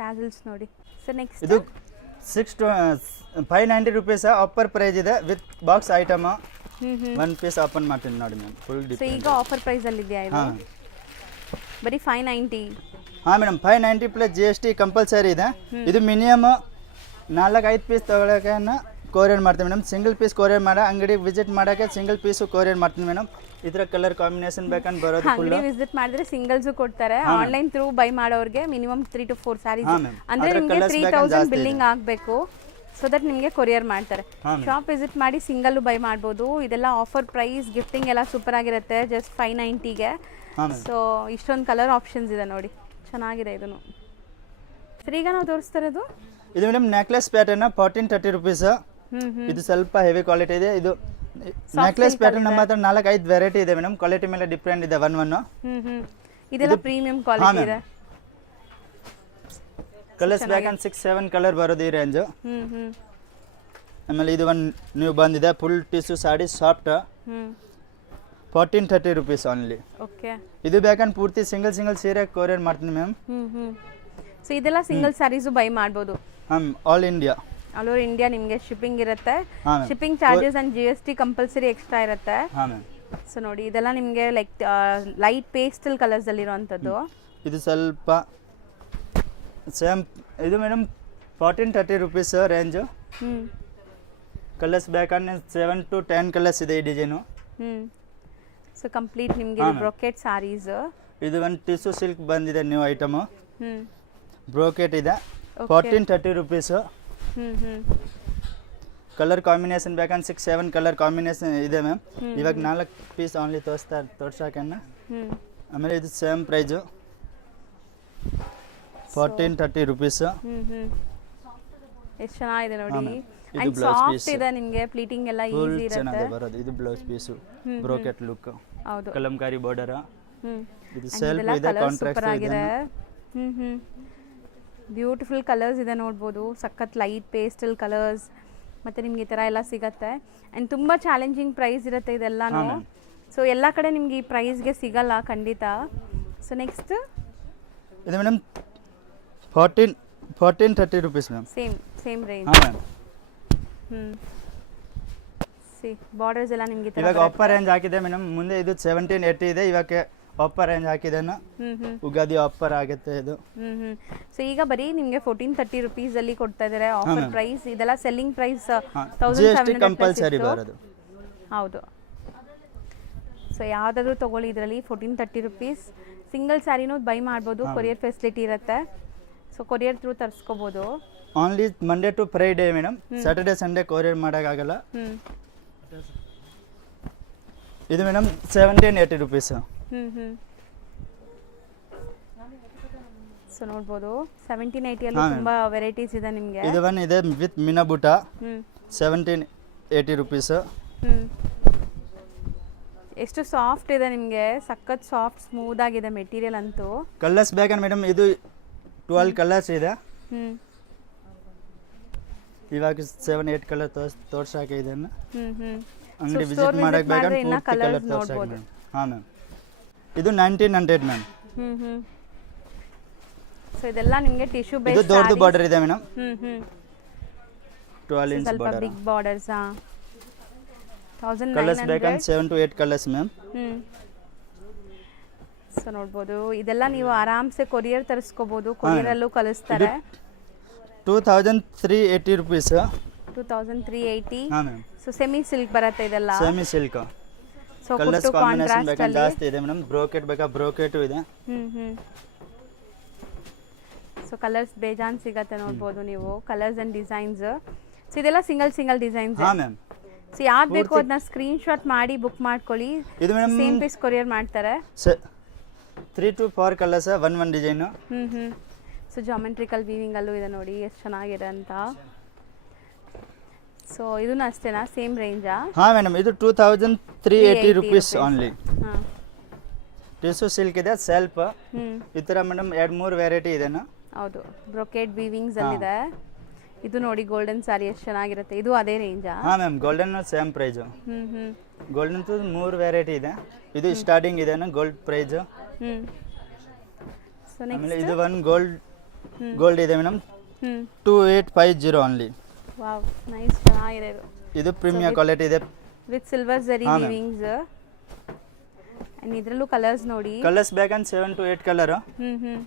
ಟ್ಯಾಸಲ್ಸ್ ನೋಡಿ. ಸೊ ನೆಕ್ಸ್ಟ್ ಇದು 590 ರೂಪೀಸ್ ಆಫರ್ ಪ್ರೈಸ್ ಇದೆ with box item. One piece open ಮಾಡ್ತೀನಿ ನೋಡಿ ಮ್ಯಾಮ್. Full so different. ಈಗ ಆಫರ್ ಪ್ರೈಸ್ ಅಲ್ಲಿ ಇದೆಯಾ ಇದು? ಹಾಂ ಬರೀ 590. ಹಾಂ ಮೇಡಮ್ 590 ಪ್ಲಸ್ GST ಕಂಪಲ್ಸರಿ ಇದೆ. ಇದು ಮಿನಿಮಮ್ 4-5 ಪೀಸ್ ತೊಗೊಳಕ್ಕೆ ಕೊರಿಯರ್ ಮಾಡ್ತೀನಿ ಮೇಡಮ್. ಸಿಂಗಲ್ ಪೀಸ್ ಕೊರಿಯರ್ ಮಾಡೋ ಅಂಗಡಿ ವಿಸಿಟ್ ಮಾಡೋಕ್ಕೆ ಸಿಂಗಲ್ ಪೀಸು ಕೊರಿಯರ್ ಮಾಡ್ತೀನಿ ಮೇಡಮ್. ಇದರ ಕಲರ್ ಕಾಂಬಿನೇಷನ್ ಬೇಕಂತ ಬರೋದು ಫುಲ್. ಅಂಗಡಿ ವಿಸಿಟ್ ಮಾಡಿದ್ರೆ ಸಿಂಗಲ್ಸ್ ಕೊಡ್ತಾರೆ. ಆನ್ಲೈನ್ ಥ್ರೂ ಬೈ ಮಾಡೋರಿಗೆ ಮಿನಿಮಮ್ 3 to 4 ಸ್ಯಾರೀಸ್ ಹಾಂ ಮ್ಯಾಮ್. ಅಂದ್ರೆ ಅದ್ರ ನಿಮಗೆ colours 3000 ಜಾಸ್ತಿ ಬಿಲ್ಲಿಂಗ್ ಆಗಬೇಕು. ಸೊ ದಟ್ ನಿಮಗೆ ಕೊರಿಯರ್ ಮಾಡ್ತಾರೆ. ಶಾಪ್ ವಿಸಿಟ್ ಮಾಡಿ ಸಿಂಗಲ್ ಬೈ ಮಾಡ್ಬೋದು. ಇದೆಲ್ಲ ಆಫರ್ ಪ್ರೈಸ್, ಗಿಫ್ಟಿಂಗ್ ಎಲ್ಲ ಸೂಪರ್ ಆಗಿರುತ್ತೆ. ಜಸ್ಟ್ 590ಗೆ. ಸೊ ಇಷ್ಟೊಂದು ಕಲರ್ ಆಪ್ಷನ್ಸ್ ಇದೆ ನೋಡಿ, ಚೆನ್ನಾಗಿದೆ ಇದನ್ನು. ಸರ್ ಈಗ ನಾವು ತೋರಿಸ್ತಾ ಇರೋದು ಇದು ಮೇಡಮ್ ನೆಕ್ಲೆಸ್ ಪ್ಯಾಟರ್ನ್ 1430 ರೂಪೀಸ್. ಇದು ಸ್ವಲ್ಪ ಹೆವಿ ಕ್ವಾಲಿಟಿ ಇದೆ. ಇದು ನೆಕ್ಲೆಸ್ ಪ್ಯಾಟರ್ನ್ ನಮ್ಮ ಹತ್ರ 4-5 ವೆರೈಟಿ ಇದೆ ಮೇಡಮ್. ಕ್ವಾಲಿಟಿ ಮೇಲೆ ಡಿಫ್ರೆಂಟ್ ಇದೆ ಒನ್. ಇದೆಲ್ಲ ಪ್ರೀಮಿಯಂ ಕ್ವಾಲಿಟಿ ಇದೆ. ಕಲರ್ಸ್ ಬೇಕಂದ್ರೆ 6-7 ಕಲರ್ ಬರೋದು ಈ ರೇಂಜ್. ಆಮೇಲೆ ಇದು ಒಂದು ನೀವು ಬಂದಿದೆ full tissue sari soft 1430 rupees only. Okay. ಇದು ಬೇಕಂದ್ರೆ ಪೂರ್ತಿ ಸಿಂಗಲ್ ಸೀರೆ ಕೊರಿಯರ್ ಮಾಡ್ತೀನಿ ಮ್ಯಾಮ್. ಸೊ ಇದೆಲ್ಲ ಸಿಂಗಲ್ ಸ್ಯಾರೀಸು ಬೈ ಮಾಡ್ಬೋದು. All India. All over India ನಿಮಗೆ ಶಿಪ್ಪಿಂಗ್ ಇರುತ್ತೆ. ಹಾಂ ma'am. Shipping charges and GST compulsory extra ಇರುತ್ತೆ. ಹಾಂ ಮ್ಯಾಮ್. ಸೊ ನೋಡಿ ಇದೆಲ್ಲ ನಿಮಗೆ ಲೈಕ್ ಲೈಟ್ ಪೇಸ್ಟಲ್ ಕಲರ್ಸ್ ಅಲ್ಲಿ ಇರುವಂತದ್ದು. ಇದು ಸ್ವಲ್ಪ ಸೇಮ್ ಇದು ಮೇಡಮ್ 1430 ರೂಪೀಸ್ ರೇಂಜು. ಕಲರ್ಸ್ ಬೇಕಂದ್ರೆ 7 to 10 ಕಲರ್ಸ್ ಇದೆ ಈ ಡಿಸೈನು. ಸೊ ಕಂಪ್ಲೀಟ್ ನಿಮಗೆ ಬ್ರೊಕೆಟ್ ಸಾರೀಸ್. ಇದು ಒಂದು ಟಿಶ್ಯೂ ಸಿಲ್ಕ್ ಬಂದಿದೆ ನ್ಯೂ ಐಟಮು. ಬ್ರೋಕೆಟ್ ಇದೆ 1430 ರೂಪೀಸು. ಕಲರ್ ಕಾಂಬಿನೇಷನ್ ಬೇಕಂದ್ರೆ 6-7 ಕಲರ್ ಕಾಂಬಿನೇಷನ್ ಇದೆ ಮ್ಯಾಮ್. ಇವಾಗ 4 ಪೀಸ್ ಓನ್ಲಿ ತೋರ್ಸೋಕನ್ನ. ಆಮೇಲೆ ಇದು ಸೇಮ್ ಪ್ರೈಸು 1430 ರೂಪೀಸ್. ಎಷ್ಟು ಚೆನ್ನಾಗಿದೆ ನೋಡಿ. ಇದು ಅಂಡ್ ಬ್ಲೌಸ್ ಸಾಫ್ಟ್ ಪೀಸ್ ಇದೆ ನಿಮಗೆ, ಪ್ಲೀಟಿಂಗ್ ಎಲ್ಲ ಫುಲ್ ಈಸಿ ಇರುತ್ತೆ. ಚೆನ್ನಾಗಿದೆ ಬರೋದು. ಇದು ಬ್ಲೌಸ್ ಪೀಸು ಬ್ರೋಕೆಟ್ ಲುಕ್ ಹೌದು. ಕಲಂಕಾರಿ ಬಾರ್ಡರ್. ಇದು And ಸೆಲ್ಫ್ ಇದೆಲ್ಲ ಇದೆ ಕಲರ್ ಸೂಪರ್ ಕಾಂಟ್ರಾಸ್ಟ್ ಆಗಿದೆ. ಇದೆ. ಬ್ಯೂಟಿಫುಲ್ ಕಲರ್ಸ್ ಇದೆ ನೋಡ್ಬೋದು. ಸಖತ್ ಲೈಟ್ ಪೇಸ್ಟಲ್ ಕಲರ್ಸ್ ಮತ್ತು ನಿಮ್ಗೆ ಈ ಥರ ಎಲ್ಲ ಸಿಗತ್ತೆ. ಆ್ಯಂಡ್ ತುಂಬ ಚಾಲೆಂಜಿಂಗ್ ಪ್ರೈಸ್ ಇರುತ್ತೆ ಇದೆಲ್ಲನೂ. ಸೊ ಎಲ್ಲ ಕಡೆ ನಿಮ್ಗೆ ಈ ಪ್ರೈಸ್ಗೆ ಸಿಗಲ್ಲ ಖಂಡಿತ. ಸೊ ನೆಕ್ಸ್ಟ್ ಇದು madam 1430 rupees ma'am. Same range. ಹಾಂ ಮ್ಯಾಮ್. ಸಿ ಬಾರ್ಡರ್ಸ್ ಎಲ್ಲ ನಿಮಗೆ ಇವಾಗ ಆಫರ್ ರೇಂಜ್ ಹಾಕಿದೆ ಮೇಡಮ್. ಮುಂದೆ ಇದು 1780 ಇದೆ. ಇವಾಗ ಆಫರ್ ರೇಂಜ್ ಹಾಕಿದೆ. ಉಗಾದಿ ಆಫರ್ ಆಗುತ್ತೆ ಇದು. ಸೊ ಈಗ ಬರೀ ನಿಮಗೆ 1430 ರೂಪೀಸ್ ಅಲ್ಲಿ ಕೊಡ್ತಾ ಇದ್ದಾರೆ ಆಫರ್ ಪ್ರೈಸ್. ಇದೆಲ್ಲ ಸೆಲ್ಲಿಂಗ್ ಪ್ರೈಸ್ GST ಕಂಪಲ್ಸರಿ ಬರೋದು. ಹೌದು. ಸೊ ಯಾವುದಾದ್ರೂ ತೊಗೊಳ್ಳಿ ಇದರಲ್ಲಿ 1430 ರೂಪೀಸ್. ಸಿಂಗಲ್ ಸ್ಯಾರಿನೂ ಬೈ ಮಾಡ್ಬೋದು. ಕೊರಿಯರ್ ಫೆಸಿಲಿಟಿ ಇರುತ್ತೆ. ಸೊ ಕೊರಿಯರ್ ಥ್ರೂ ತರಿಸ್ಕೋಬೋದು. Only Monday to Friday madam. Saturday Sunday courier ಮಾಡೋಕ್ಕಾಗಲ್ಲ. ಇದು ಮೇಡಮ್ 1780 ರೂಪೀಸ್. ಸೊ ನೋಡ್ಬೋದು 1780 ಅಲ್ಲಿ ತುಂಬಾ ವೆರೈಟೀಸ್ ಇದೆ ನಿಮಗೆ. ಇದು ಒನ್ ಇದೆ ವಿತ್ ಮಿನಾಬುಟ 1780 ರೂಪೀಸ್. ಎಷ್ಟು ಸಾಫ್ಟ್ ಇದೆ ನಿಮಗೆ, ಸಖತ್ ಸಾಫ್ಟ್ ಸ್ಮೂತ್ ಆಗಿದೆ ಮೆಟೀರಿಯಲ್ ಅಂತೂ. ಕಲರ್ಸ್ ಬೇಕಂದ್ರೆ ಮೇಡಮ್ ಇದು 12 ಕಲರ್ಸ್ ಇದೆ. ಇವಾಗ 7-8 ಕಲರ್ ತೋರ್ಸಾಕೆ ಇದನ್ನು ಅಂಗಡಿ ವಿಸಿಟ್ ಮಾಡಕ್ಕೆ ಬೇಕಂದ್ರೆ ಪೂರ್ತಿ ಕಲರ್ ತೋರ್ಸಾಕೆ ಮೇಡಮ್. ಹಾಂ ಮ್ಯಾಮ್. ಇದು 1900 ಮ್ಯಾಮ್. ಸೊ ಇದೆಲ್ಲ ನಿಮಗೆ ಟಿಶ್ಯೂ ಬೇಸ್. ಇದು ದೊಡ್ಡ ಬಾರ್ಡರ್ ಇದೆ ಮೇಡಮ್. 12 ಇಂಚ್ ಸ್ವಲ್ಪ ಬಾರ್ಡರ್. Big borders. 1900. ಕಲರ್ಸ್ ಬೇಕಂದ್ರೆ 7 to 8 ಕಲರ್ಸ್ ಮ್ಯಾಮ್. ಸೊ ನೋಡ್ಬೋದು ಇದೆಲ್ಲ ನೀವು ಆರಾಮ್ಸೆ ಕೊರಿಯರ್ ತರಿಸ್ಕೋಬಹುದು. ಕೊರಿಯರ್ ಅಲ್ಲೂ ಕಳಿಸ್ತಾರೆ. 2380 ರೂಪೀಸ್. 2380. ಹಾಂ ಮ್ಯಾಮ್. ಸೊ ಸೆಮಿ ಸಿಲ್ಕ್ ಬರುತ್ತೆ ಇದೆಲ್ಲ. Semi silk. ಸೊ ಕಲರ್ಸ್ ಕೊಟ್ಟು ಕಾಂಬಿನೇಷನ್ ಕಾಂಟ್ರಾಸ್ಟ್ ಬೇಕಂದ್ರೆ ಅಲ್ಲಿ. ಜಾಸ್ತಿ ಇದೆ ಮೇಡಮ್. ಬ್ರೋಕೆಟ್ ಬೇಕಾ ಬ್ರೋಕೆಟು ಇದೆ. ಸೊ ಕಲರ್ಸ್ ಬೇಜಾನ್ ಸಿಗತ್ತೆ ನೋಡ್ಬೋದು ನೀವು. Colours and designs. ಸೊ ಇದೆಲ್ಲ ಸಿಂಗಲ್ ಡಿಸೈನ್ಸ್. ಹಾಂ ಮ್ಯಾಮ್. ಸೊ ಯಾವ್ದು ಬೇಕು ಅದನ್ನ ಸ್ಕ್ರೀನ್ ಶಾಟ್ ಮಾಡಿ ಬುಕ್ ಮಾಡ್ಕೊಳ್ಳಿ. ಇದು ಮೇಡಮ್ ಸೇಮ್ ಪೀಸ್ ಕೊರಿಯರ್ ಮಾಡ್ತಾರೆ. 3 to 4 colours one design. So geometrical weaving ಅಲ್ಲೂ ಇದೆ ನೋಡಿ ಎಷ್ಟು ಚೆನ್ನಾಗಿದೆ ಅಂತ. ಸೊ ಇದನ್ನು ಅಷ್ಟೇನಾ, ಸೇಮ್ ರೇಂಜಾ? ಹಾಂ ಮೇಡಮ್. ಇದು 2380 ರೂಪೀಸ್ ಓನ್ಲಿ. ಹಾಂ. ಟಿಶ್ಯೂ ಸಿಲ್ಕ್ ಇದೆ ಸೆಲ್ಫ್. ಈ ಥರ ಮೇಡಮ್ 2-3 ವೆರೈಟಿ ಇದೆನಾ. ಹೌದು. ಬ್ರೊಕೆಟ್ ವೀವಿಂಗ್ಸ್ ಅಲ್ಲಿದೆ. ಇದು ನೋಡಿ ಗೋಲ್ಡನ್ ಸ್ಯಾರಿ ಎಷ್ಟು ಚೆನ್ನಾಗಿರುತ್ತೆ. ಇದು ಅದೇ ರೇಂಜಾ? ಹಾಂ ma'am, golden same price. Golden 3 variety ಇದೆ. ಇದು ಸ್ಟಾರ್ಟಿಂಗ್ ಇದೆ ಗೋಲ್ಡ್ ಪ್ರೈಸು. ಸೊ ಆಮೇಲೆ ನೆಕ್ಸ್ಟ್ ಇದು ಒಂದು ಗೋಲ್ಡ್ ಇದೆ ಮೇಡಮ್, 2850 ಓನ್ಲಿ. ವಾವ್, ನೈಸ್, ಚೆನ್ನಾಗಿದೆ ಇದು. ಇದು ಪ್ರೀಮಿಯಂ ಕ್ವಾಲಿಟಿ ಇದೆ ವಿತ್ ಸಿಲ್ವರ್ ಜರಿ ಹಾ, ma'am. ವೀವಿಂಗ್ಸ್. ಅಂಡ್ ಇದರಲ್ಲೂ ಕಲರ್ಸ್ ನೋಡಿ. ಕಲರ್ಸ್ ಬೇಕಂದ್ರೆ 7 to 8 colour. Hmm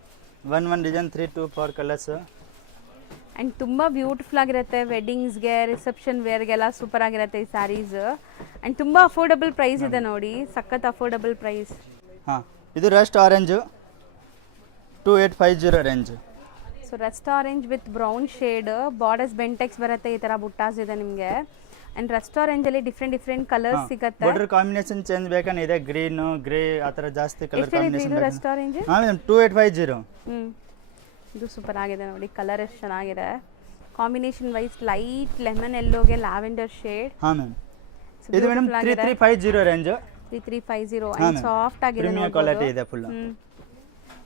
one design 3 to 4 colours. And ತುಂಬ ಬ್ಯೂಟಿಫುಲ್ ಆಗಿರುತ್ತೆ. ವೆಡ್ಡಿಂಗ್ಸ್ಗೆ, ರಿಸೆಪ್ಷನ್ ವೇರ್ಗೆಲ್ಲ ಸೂಪರ್ ಆಗಿರುತ್ತೆ ಈ ಸ್ಯಾರೀಸ್. ಆ್ಯಂಡ್ ತುಂಬ ಅಫೋರ್ಡಬಲ್ ಪ್ರೈಸ್ ಇದೆ ನೋಡಿ, ಸಖತ್ ಅಫೋರ್ಡಬಲ್ ಪ್ರೈಸ್. ಹಾಂ, ಇದು Rust orange 2850 range. So Rust orange with brown shade, borders Bentex ಬರುತ್ತೆ, ಈ ಥರ ಬುಟ್ಟಾಸ್ ಇದೆ ನಿಮಗೆ. ಆ್ಯಂಡ್ ರಸ್ಟ್ ಆರೆಂಜಲ್ಲಿ ಡಿಫ್ರೆಂಟ್ ಕಲರ್ಸ್ ಸಿಗುತ್ತೆ. ಬಾರ್ಡರ್ ಕಾಂಬಿನೇಷನ್ ಚೇಂಜ್ ಬೇಕಂದ್ರೆ ಇದೆ, ಗ್ರೀನು ಗ್ರೇ ಆ ಥರ ಜಾಸ್ತಿ ಕಲರ್ ಎಷ್ಟಿದೆ ಇದು ಕಾಂಬಿನೇಷನ್. Rust orange? ಹಾಂ ಮೇಡಮ್, 2850. ಇದು ಸೂಪರ್ ಆಗಿದೆ ನೋಡಿ, ಕಲರ್ ಎಷ್ಟು ಚೆನ್ನಾಗಿದೆ. ಕಾಂಬಿನೇಷನ್ ವೈಸ್ ಲೈಟ್ ಲೆಮನ್ ಎಲ್ಲೋಗೆ ಲ್ಯಾವೆಂಡರ್ ಶೇಡ್. ಹಾಂ ಮ್ಯಾಮ್, ಇದು ಮೇಡಮ್ 3350 ರೇಂಜ್. 3350 ಹಾಂ ಆ್ಯಂಡ್ ಸಾಫ್ಟ್ ಆಗಿದೆ ಪ್ರೀಮಿಯಂ ಕ್ವಾಲಿಟಿ ಇದೆ ಫುಲ್.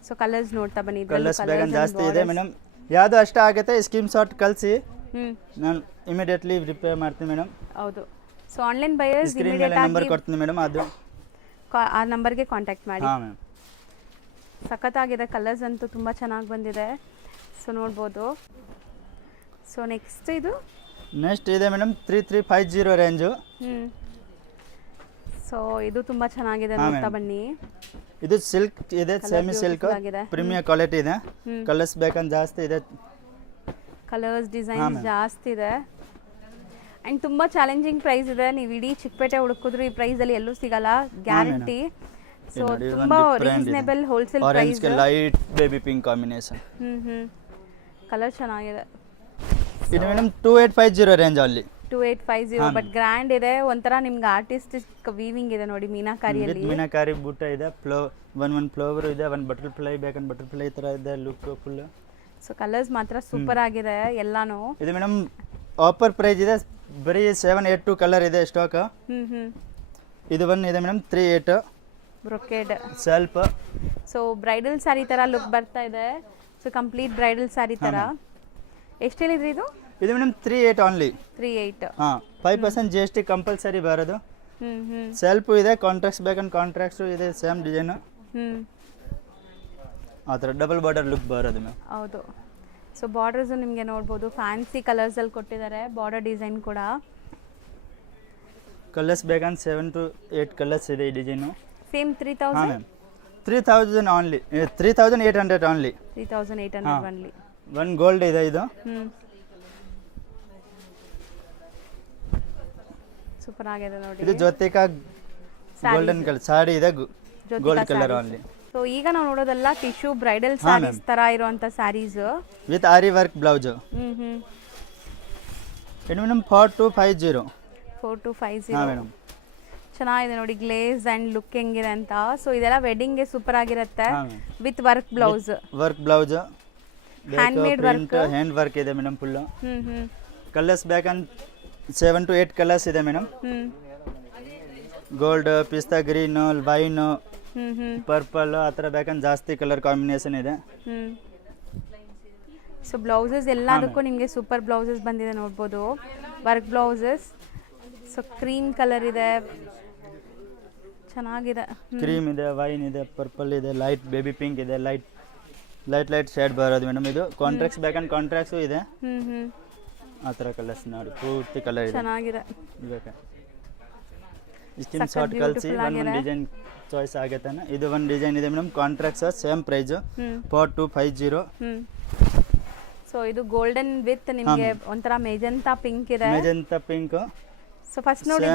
ಸೊ ಕಲರ್ಸ್ ನೋಡ್ತಾ ಬನ್ನಿ. ಕಲರ್ಸ್ ಬೇಕಂದ್ರೆ ಜಾಸ್ತಿ ಇದೆ ಮೇಡಮ್. ಯಾವುದು ಅಷ್ಟ ಆಗುತ್ತೆ ಸ್ಕ್ರೀನ್ ಶಾಟ್ ಕಳಿಸಿ, ನಾನು ಇಮಿಡಿಯೇಟ್ಲಿ ರಿಪ್ಲೈ ಮಾಡ್ತೀನಿ ಮೇಡಮ್. ಹೌದು. ಸೊ ಆನ್ಲೈನ್ ಬಯರ್ಸ್ ಸ್ಕ್ರೀನ್ ಮೇಲೆ ಇಮಿಡಿಯೇಟ್ ನಂಬರ್ ಆಗಿ ಕೊಡ್ತೀನಿ ಮೇಡಮ್, ಅದು ಆ ನಂಬರ್ಗೆ ಕಾಂಟ್ಯಾಕ್ಟ್ ಮಾಡಿ. ಹಾಂ ಮ್ಯಾಮ್. ಸಖತ್ತಾಗಿದೆ, ಕಲರ್ಸ್ ಅಂತೂ ತುಂಬ ಚೆನ್ನಾಗಿ ಬಂದಿದೆ. ಸೊ ನೋಡ್ಬೋದು. ಸೊ ನೆಕ್ಸ್ಟ್ ಇದು ನೆಕ್ಸ್ಟ್ ಇದೆ ಮೇಡಮ್ 3350 ರೇಂಜು. ಸೊ ಇದು ತುಂಬ ಚೆನ್ನಾಗಿದೆ, ಹಾಂ, ನೋಡ್ತಾ ma'am. ಬನ್ನಿ. ಇದು ಸಿಲ್ಕ್ ಇದೆ, ಸೆಮಿ ಸಿಲ್ಕ್ beautiful ಆಗಿದೆ. ಪ್ರೀಮಿಯಂ ಕ್ವಾಲಿಟಿ ಇದೆ. ಕಲರ್ಸ್ ಬೇಕಂದ್ರೆ ಜಾಸ್ತಿ ಇದೆ, ಕಲರ್ಸ್ ಡಿಸೈನ್ಸ್ ma'am. ಜಾಸ್ತಿ ಇದೆ. ಆ್ಯಂಡ್ ತುಂಬ ಚಾಲೆಂಜಿಂಗ್ ಪ್ರೈಸ್ ಇದೆ. ನೀವು ಇಡೀ ಚಿಕ್ಕಪೇಟೆ ಹುಡುಕಿದ್ರು ಈ ಪ್ರೈಸಲ್ಲಿ ಎಲ್ಲೂ ಸಿಗಲ್ಲ, ಗ್ಯಾರಂಟಿ. ಸೊ ನೋಡಿ, ಇದು ತುಂಬ ಒಂದು different ಇದೆ. Reasonable wholesale orange price. ಗೆ light baby pink combination. Colour ಚೆನ್ನಾಗಿದೆ. ಇದು ಮೇಡಮ್ 2850 ರೇಂಜ್ ಅಲ್ಲಿ. 2850 ಹಾ, ಬಟ್ ಗ್ರ್ಯಾಂಡ್ ಇದೆ, ಒಂಥರ ನಿಮ್ಗೆ ಆರ್ಟಿಸ್ಟಿಕ್ ವೀವಿಂಗ್ ಇದೆ ನೋಡಿ ಮೀನಾಕಾರಿಯಲ್ಲಿ. ಮೀನಾಕಾರಿ ಬೂಟ ಇದೆ, ಒಂದು ಫ್ಲವರ್ ಇದೆ, ಒಂದು ಬಟರ್ಫ್ಲೈ ಬೇಕಂದ್ರೆ ಬಟರ್ಫ್ಲೈ ತರ ಇದೆ ಲುಕ್ ಫುಲ್. ಸೊ ಕಲರ್ಸ್ ಮಾತ್ರ ಸೂಪರ್ ಆಗಿದೆ ಎಲ್ಲಾನು. ಇದು ಮೇಡಮ್ ಆಫರ್ ಪ್ರೈಸ್ ಇದೆ, ಬರೀ 782 ಕಲರ್ ಇದೆ ಸ್ಟಾಕ್. ಇದು ಒಂದು ಇದೆ ಮೇಡಮ್ 38 ಬ್ರೊಕೇಡ್ ಸ್ವಲ್ಪ. ಸೊ ಬ್ರೈಡಲ್ ಸ್ಯಾರಿ ತರ ಲುಕ್ ಬರ್ತಾ ಇದೆ. ಸೊ ಕಂಪ್ಲೀಟ್ ಬ್ರೈಡಲ್ ಸ್ಯಾರಿ ತರ. ಎಷ್ಟು ಹೇಳಿದ್ರಿ ಇದು? ಇದು ಮೇಡಮ್ 38 ಓನ್ಲಿ. 38. ಹಾಂ, 5% GST ಕಂಪಲ್ಸರಿ ಬರೋದು. ಸೆಲ್ಫ್ ಇದೆ, ಕಾಂಟ್ರಾಕ್ಟ್ಸ್ ಬೇಕಂದ್ರೆ ಕಾಂಟ್ರಾಕ್ಟ್ಸು ಇದೆ, ಸೇಮ್ ಡಿಸೈನು ಆ ಥರ ಡಬಲ್ ಬಾರ್ಡರ್ ಲುಕ್ ಬರೋದು ಮ್ಯಾಮ್. ಹೌದು. ಸೊ ಬಾರ್ಡರ್ಸು ನಿಮಗೆ ನೋಡ್ಬೋದು, ಫ್ಯಾನ್ಸಿ ಕಲರ್ಸಲ್ಲಿ ಕೊಟ್ಟಿದ್ದಾರೆ ಬಾರ್ಡರ್ ಡಿಸೈನ್ ಕೂಡ. ಕಲರ್ಸ್ ಬೇಕಂದ್ರೆ 7 to 8 ಕಲರ್ಸ್ ಇದೆ ಈ ಡಿಸೈನು. ಸೇಮ್ 3000. ಹಾಂ ಮ್ಯಾಮ್, 3000 ಓನ್ಲಿ, 3800 ಓನ್ಲಿ. 3800 ಒನ್ಲಿ. ಒಂದು ಗೋಲ್ಡ್ ಇದೆ ಇದು. ಸೂಪರ್ ಆಗಿದೆ ನೋಡಿ. ಇದು ಜೊತೆಕ ಗೋಲ್ಡನ್ ಕಲರ್ ಸಾಡಿ ಇದೆ, ಗೋಲ್ಡ್ ಕಲರ್ ಓನ್ಲಿ. ಸೊ ಈಗ ನಾವು ನೋಡೋದೆಲ್ಲ ಟಿಶ್ಯೂ ಬ್ರೈಡಲ್ ಸ್ಯಾರೀಸ್ ತರ ಇರುವಂತ saris with aari work blouse. ಇದು ಮೇಡಮ್ 4250. 4250. ಹಾಂ ಮೇಡಮ್, ಚೆನ್ನಾಗಿದೆ ನೋಡಿ, ಗ್ಲೇಸ್ ಅಂಡ್ ಲುಕ್ ಹೆಂಗಿದೆ ಅಂತ. ಸೊ ಇದೆಲ್ಲ ವೆಡ್ಡಿಂಗ್ಗೆ ಸೂಪರ್ ಆಗಿರುತ್ತೆ, ಹಾಂ with work blouse. Work blouse, Handmade work. Hand work ಇದೆ ಮೇಡಮ್ ಫುಲ್ಲು. ಕಲರ್ಸ್ ಬೇಕಂದ್ರೆ 7 to 8 ಕಲರ್ಸ್ ಇದೆ ಮೇಡಮ್. ಗೋಲ್ಡ್, ಪಿಸ್ತಾ ಗ್ರೀನ್, ವೈನ್, ಪರ್ಪಲ್ ಆ ಥರ ಬೇಕಂದ್ರೆ ಜಾಸ್ತಿ ಕಲರ್ ಕಾಂಬಿನೇಷನ್ ಇದೆ. ಸೊ ಬ್ಲೌಸಸ್ ಎಲ್ಲದಕ್ಕೂ ನಿಮಗೆ ಸೂಪರ್ ಬ್ಲೌಸಸ್ ಬಂದಿದೆ ನೋಡ್ಬೋದು, work blouses. So cream colour ಇದೆ, ಚೆನ್ನಾಗಿದೆ. ಕ್ರೀಮ್ ಇದೆ, ವೈನ್ ಇದೆ, ಪರ್ಪಲ್ ಇದೆ, ಲೈಟ್ ಬೇಬಿ ಪಿಂಕ್ ಇದೆ, ಲೈಟ್ ಶೇಡ್ ಬರೋದು ಮೇಡಮ್. ಇದು ಕಾಂಟ್ರಾಕ್ಟ್ಸ್ ಬೇಕಂದ್ರೆ ಕಾಂಟ್ರಾಕ್ಟ್ಸು ಇದೆ, ಆ ಥರ ಕಲರ್ಸ್ ನೋಡಿ, ಪೂರ್ತಿ ಕಲರ್ ಇದೆ. ಚೆನ್ನಾಗಿದೆ. ಬೇಕಾ ಸ್ಕ್ರೀನ್ ಶಾಟ್ ಕಳಿಸಿ, ಒಂದು ಡಿಸೈನ್ ಚಾಯ್ಸ್ ಆಗೈತೆ. ಇದು ಒಂದು ಡಿಸೈನ್ ಇದೆ madam, contracts same price 4250. So ಇದು ಗೋಲ್ಡನ್ ವಿತ್ ನಿಮಗೆ ಒಂಥರ ಮೆಜೆಂಟಾ ಪಿಂಕ್ ಇದೆ. Magenta pink. ಸೊ ಫಸ್ಟ್ ನೋಡಿ,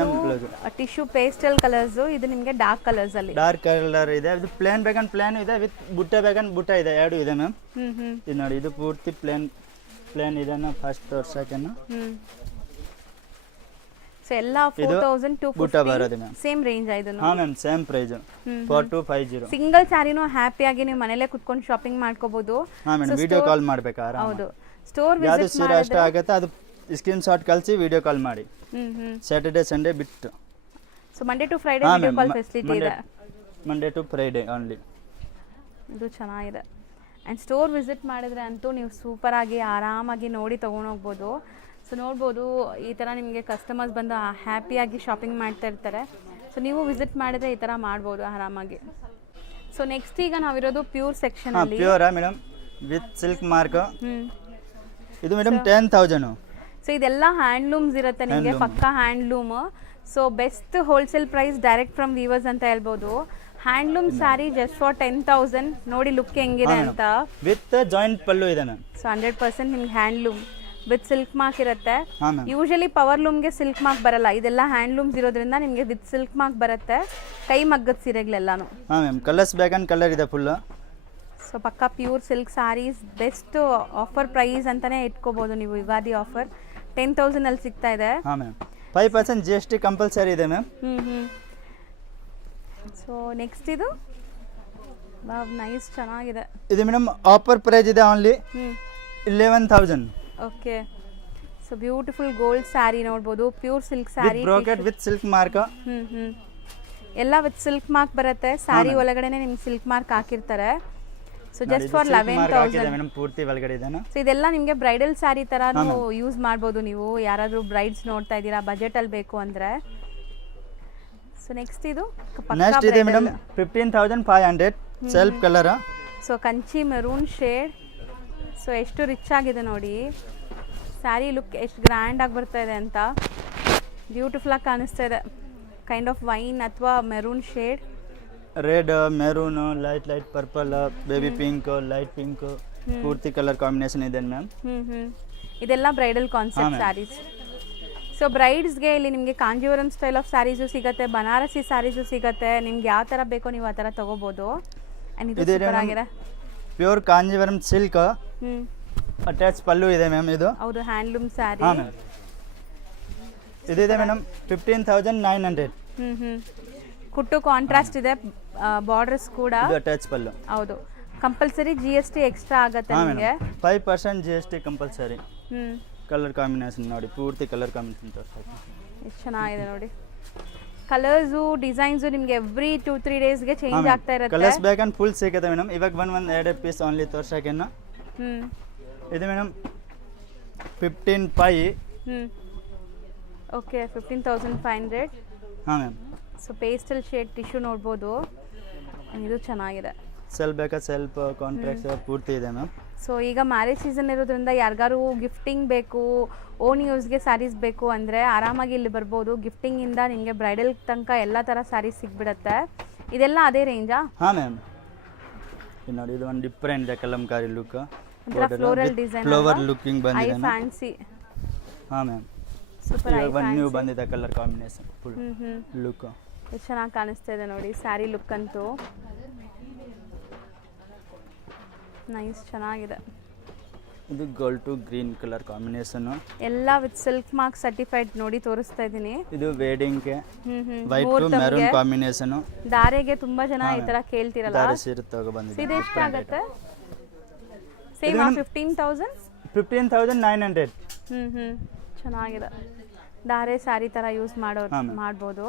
ಟಿಶ್ಯೂ ಪೇಸ್ಟಲ್ ಕಲರ್ಸ್, ಇದು ನಿಮಗೆ ಡಾರ್ಕ್ ಕಲರ್ಸ್ ಅಲ್ಲಿ. ಡಾರ್ಕ್ ಕಲರ್ ಇದೆ. ಇದು ಪ್ಲೇನ್ ಬೇಕಂದ್ರೆ ಪ್ಲೇನ್ ಇದೆ, ವಿತ್ ಬುಟ್ಟ ಬೇಕಂದ್ರೆ ಬುಟ್ಟ ಇದೆ, ಎರಡು ಇದೆ ಮ್ಯಾಮ್. ಇದು ನೋಡಿ, ಇದು ಪೂರ್ತಿ ಪ್ಲೇನ್ ಇದೆ ಫಸ್ಟ್ ತೋರ್ಸಕ್ಕೇನು. ಸೊ ಎಲ್ಲ 4250 ಸೇಮ್ ರೇಂಜ್ ಆಯ್ತು. ಹಾಂ ಮ್ಯಾಮ್, ಸೇಮ್ ಪ್ರೈಸ್ 4250. ಸಿಂಗಲ್ ಸ್ಯಾರಿನೂ ಹ್ಯಾಪಿಯಾಗಿ ನೀವು ಮನೇಲೆ ಕುತ್ಕೊಂಡು ಶಾಪಿಂಗ್ ಮಾಡ್ಕೋಬಹುದು. ಹಾಂ ಮೇಡಮ್, ವಿಡಿಯೋ ಕಾಲ್ ಮಾಡ್ಬೇಕಾ? ಹೌದು, ಸ್ಟೋರ್ ಯಾವುದು ವಿಸಿಟ್ ಸೀರೆ ಅಷ್ಟ ಆಗುತ್ತೆ ಅದು ಸ್ಕ್ರೀನ್ ಶಾಟ್ ಕಳಿಸಿ ವಿಡಿಯೋ ಕಾಲ್ ಮಾಡಿ. ಸ್ಯಾಟರ್ಡೆ ಸಂಡೇ ಬಿಟ್ಟು. So Monday to Friday video call facility ಇದೆ. Monday to Friday only. ಇದು ಚೆನ್ನಾಗಿದೆ. ಆ್ಯಂಡ್ ಸ್ಟೋರ್ ವಿಸಿಟ್ ಮಾಡಿದ್ರೆ ಅಂತೂ ನೀವು ಸೂಪರಾಗಿ ಆರಾಮಾಗಿ ನೋಡಿ ತೊಗೊಂಡೋಗ್ಬೋದು. ಸೊ ನೋಡ್ಬೋದು ಈ ಥರ ನಿಮಗೆ ಕಸ್ಟಮರ್ಸ್ ಬಂದು ಹ್ಯಾಪಿಯಾಗಿ ಶಾಪಿಂಗ್ ಮಾಡ್ತಾ ಇರ್ತಾರೆ. ಸೊ ನೀವು ವಿಸಿಟ್ ಮಾಡಿದ್ರೆ ಈ ಥರ ಮಾಡ್ಬೋದು ಆರಾಮಾಗಿ. ಸೊ ನೆಕ್ಸ್ಟ್ ಈಗ ನಾವಿರೋದು ಪ್ಯೂರ್ ಸೆಕ್ಷನಲ್ಲಿ. ಪ್ಯೂರಾ ಮೇಡಮ್ ವಿತ್ ಸಿಲ್ಕ್ ಮಾರ್ಕ್. ಇದು ಮೇಡಮ್ 10,000. ಸೊ ಇದೆಲ್ಲ ಹ್ಯಾಂಡ್ಲೂಮ್ಸ್ ಇರುತ್ತೆ ನಿಮಗೆ, ಪಕ್ಕಾ handloom. So best wholesale price direct from weavers ಅಂತ ಹೇಳ್ಬೋದು. Handloom sari just for 10,000. ನೋಡಿ ಲುಕ್ ಹೆಂಗಿದೆ ಅಂತ. ವಿತ್ ಜಾಯಿಂಟ್ ಪಲ್ಲು ಇದೆ ಮ್ಯಾಮ್. ಸೊ 100% ನಿಮ್ಗೆ ಹ್ಯಾಂಡ್ಲೂಮ್ ವಿತ್ ಸಿಲ್ಕ್ ಮಾರ್ಕ್ ಇರುತ್ತೆ. ಹಾಂ ಮ್ಯಾಮ್. ಯೂಶಲಿ ಪವರ್ ಲೂಮ್ಗೆ ಸಿಲ್ಕ್ ಮಾರ್ಕ್ ಬರಲ್ಲ, ಇದೆಲ್ಲ ಹ್ಯಾಂಡ್ಲೂಮ್ಸ್ ಇರೋದ್ರಿಂದ ನಿಮಗೆ ವಿತ್ ಸಿಲ್ಕ್ ಮಾರ್ಕ್ ಬರುತ್ತೆ. ಕೈ ಮಗ್ಗದ ಸೀರೆಗಳೆಲ್ಲಾನು. ಹಾಂ ಮ್ಯಾಮ್. ಕಲರ್ಸ್ ಬೇಕಂದ್ ಕಲರ್ ಇದೆ ಫುಲ್ಲು. ಸೊ ಪಕ್ಕ pure silk saris best offer price ಅಂತಲೇ ಇಟ್ಕೋಬೋದು ನೀವು. ಯುಗಾದಿ ಆಫರ್ 10,000 ಅಲ್ಲಿ ಸಿಗ್ತಾ ಇದೆ. ಹಾಂ ಮ್ಯಾಮ್. 5% GST ಕಂಪಲ್ಸರಿ ಇದೆ ಮ್ಯಾಮ್. ಸೊ ನೆಕ್ಸ್ಟ್ ಇದು ನೈಸ್ ಚೆನ್ನಾಗಿದೆ. ಇದು ಮೇಡಮ್ ಆಫರ್ ಪ್ರೈಸ್ ಇದೆ only 11,000. Okay. So beautiful gold sari ನೋಡ್ಬೋದು, pure silk sari brocade with silk mark. ಎಲ್ಲ ವಿತ್ ಸಿಲ್ಕ್ ಮಾರ್ಕ್ ಬರುತ್ತೆ. ಸ್ಯಾರಿ ಒಳಗಡೆನೆ ನಿಮ್ಗೆ ಸಿಲ್ಕ್ ಮಾರ್ಕ್ ಹಾಕಿರ್ತಾರೆ. So just for 11,000 madam. ಪೂರ್ತಿ ಒಳಗಡೆ ಇದೆ. ಸೊ ಇದೆಲ್ಲ ನಿಮಗೆ ಬ್ರೈಡಲ್ ಸ್ಯಾರಿ ಥರನೂ ಯೂಸ್ ಮಾಡ್ಬೋದು ನೀವು, ಯಾರಾದರೂ ಬ್ರೈಡ್ಸ್ ನೋಡ್ತಾ ಇದ್ದೀರಾ ಬಜೆಟಲ್ಲಿ ಬೇಕು ಅಂದರೆ. ಸೊ ನೆಕ್ಸ್ಟ್ ಇದು ನೆಕ್ಸ್ಟ್ ಇದೆ madam 15,500 self colour. So Kanchi maroon shade. So ಎಷ್ಟು ರಿಚ್ ಆಗಿದೆ ನೋಡಿ ಸ್ಯಾರಿ ಲುಕ್, ಎಷ್ಟು ಗ್ರ್ಯಾಂಡ್ ಆಗಿ ಬರ್ತಾ ಇದೆ ಅಂತ. ಬ್ಯೂಟಿಫುಲ್ ಆಗಿ ಕಾಣಿಸ್ತಾ ಇದೆ. ಕೈಂಡ್ ಆಫ್ ವೈನ್ ಅಥವಾ maroon shade. Red, maroon, light purple, baby pink, light pink, ಪೂರ್ತಿ ಕಲರ್ ಕಾಂಬಿನೇಷನ್ ಇದೆ ಮ್ಯಾಮ್. ಇದೆಲ್ಲ ಬ್ರೈಡಲ್ ಕಾನ್ಸೆಪ್ಟ್ ಸ್ಯಾರೀಸ್. ಸೊ ಬ್ರೈಡ್ಸ್ಗೆ ಇಲ್ಲಿ ನಿಮಗೆ ಕಾಂಜೀವರಂ ಸ್ಟೈಲ್ ಆಫ್ ಸ್ಯಾರೀಸು ಸಿಗುತ್ತೆ, ಬನಾರಸಿ ಸ್ಯಾರೀಸು ಸಿಗುತ್ತೆ. ನಿಮ್ಗೆ ಯಾವ ಥರ ಬೇಕೋ ನೀವು ಆ ಥರ ತೊಗೋಬೋದು. ಆ್ಯಂಡ್ ಇದು ಸೂಪರ್ ಆಗಿದೆ. ಪ್ಯೂರ್ ಕಾಂಜೀವರಂ ಸಿಲ್ಕ್ ಅಟ್ಯಾಚ್ ಪಲ್ಲು ಇದೆ ಮ್ಯಾಮ್. ಇದು ಹೌದು ಹ್ಯಾಂಡ್ಲೂಮ್ ಸ್ಯಾರಿ. ಹಾಂ ಮ್ಯಾಮ್. ಇದಿದೆ ಮೇಡಮ್ 15,900. ಕುಟ್ಟು ಕಾಂಟ್ರಾಸ್ಟ್ ಇದೆ, ಬಾರ್ಡರ್ಸ್ ಕೂಡ. ಇದು ಅಟ್ಯಾಚ್ ಪಲ್ಲು. ಹೌದು. ಕಂಪಲ್ಸರಿ GST ಎಕ್ಸ್ಟ್ರಾ ಆಗುತ್ತೆ ನಿಮಗೆ. 5% GST ಕಂಪಲ್ಸರಿ. ಕಲರ್ ಕಾಂಬಿನೇಷನ್ ನೋಡಿ, ಪೂರ್ತಿ ಕಲರ್ ಕಾಂಬಿನೇಷನ್ ತೋರಿಸ್ತೀನಿ. ಎಷ್ಟು ಚೆನ್ನಾಗಿದೆ ನೋಡಿ. ಕಲರ್ಸು ಡಿಸೈನ್ಸು ನಿಮಗೆ ಎವ್ರಿ 2-3 ಡೇಸ್ಗೆ ಚೇಂಜ್ ಆಗ್ತಾ ಇರುತ್ತೆ. ಕಲರ್ಸ್ ಬೇಕಂದ್ರೆ ಫುಲ್ ಸಿಗುತ್ತೆ ಮೇಡಮ್. ಇವಾಗ ಒಂದು 2 ಪೀಸ್ ಓನ್ಲಿ ತೋರ್ಸೋಕೇನು. ಇದು ಮೇಡಮ್ 15,500. ಓಕೆ 15,500. ಹಾಂ ma'am. So pastel shade tissue ನೋಡ್ಬೋದು. ಇದು ಚೆನ್ನಾಗಿದೆ. ಸೆಲ್ ಬೇಕಾ ಸೆಲ್ಫ್ ಕಾಂಟ್ರಾಕ್ಟ್ಸ್ ಪೂರ್ತಿ ಇದೆ ಮ್ಯಾಮ್. ಸೊ ಈಗ ಮ್ಯಾರೇಜ್ ಸೀಸನ್ ಇರೋದ್ರಿಂದ ಯಾರಿಗಾರು ಗಿಫ್ಟಿಂಗ್ ಬೇಕು, ಓನ್ ಯೂಸ್ಗೆ ಸ್ಯಾರೀಸ್ ಬೇಕು ಅಂದರೆ ಆರಾಮಾಗಿ ಇಲ್ಲಿ ಬರ್ಬೋದು. ಗಿಫ್ಟಿಂಗಿಂದ ನಿಮಗೆ ಬ್ರೈಡಲ್ ತನಕ ಎಲ್ಲ ಥರ ಸ್ಯಾರೀಸ್ ಸಿಗ್ಬಿಡುತ್ತೆ. ಇದೆಲ್ಲ ಅದೇ ರೇಂಜಾ? ಹಾಂ ಮ್ಯಾಮ್. ಇದು ನೋಡಿ, ಇದು ಒಂದು ಡಿಫ್ರೆಂಟ್ ಇದೆ Kalamkari look, floral design, flower looking I ಬಂದಿದೆ. ಫ್ಯಾನ್ಸಿ. ಹಾಂ ಮ್ಯಾಮ್. ಸೂಪರ್. ಐ ಒಂದು ನ್ಯೂ ಬಂದಿದೆ ಕಲರ್ ಕಾಂಬಿನೇಷನ್ ಫುಲ್ ಲುಕ್. ಎಷ್ಟು ಚೆನ್ನಾಗಿ ಕಾಣಿಸ್ತಾ ಇದೆ ನೋಡಿ ಸ್ಯಾರಿ ಲುಕ್ ಅಂತೂ. ನೈಸ್ ಚೆನ್ನಾಗಿದೆ. ಇದು gold to green colour combination. ಎಲ್ಲ ವಿತ್ ಸಿಲ್ಕ್ ಮಾರ್ಕ್ ಸರ್ಟಿಫೈಡ್ ನೋಡಿ ತೋರಿಸ್ತಾ ಇದ್ದೀನಿ. ಇದು ವೆಡ್ಡಿಂಗ್ಗೆ ವೈಟ್ ಟು ಮೆರೂನ್ ಕಾಂಬಿನೇಷನ್. ದಾರೆಗೆ ತುಂಬಾ ಜನ ಈ ತರ ಕೇಳ್ತಿರಲ್ಲ. ದಾರೆ ಸೀರೆ ತಗೋ ಬಂದಿದೆ. ಇದು ಎಷ್ಟಾಗುತ್ತೆ? ಸೇಮ್ 15,000. 15,900. ಚೆನ್ನಾಗಿದೆ. ದಾರೆ ಸ್ಯಾರಿ ತರ ಯೂಸ್ ಮಾಡ್ಬೋದು.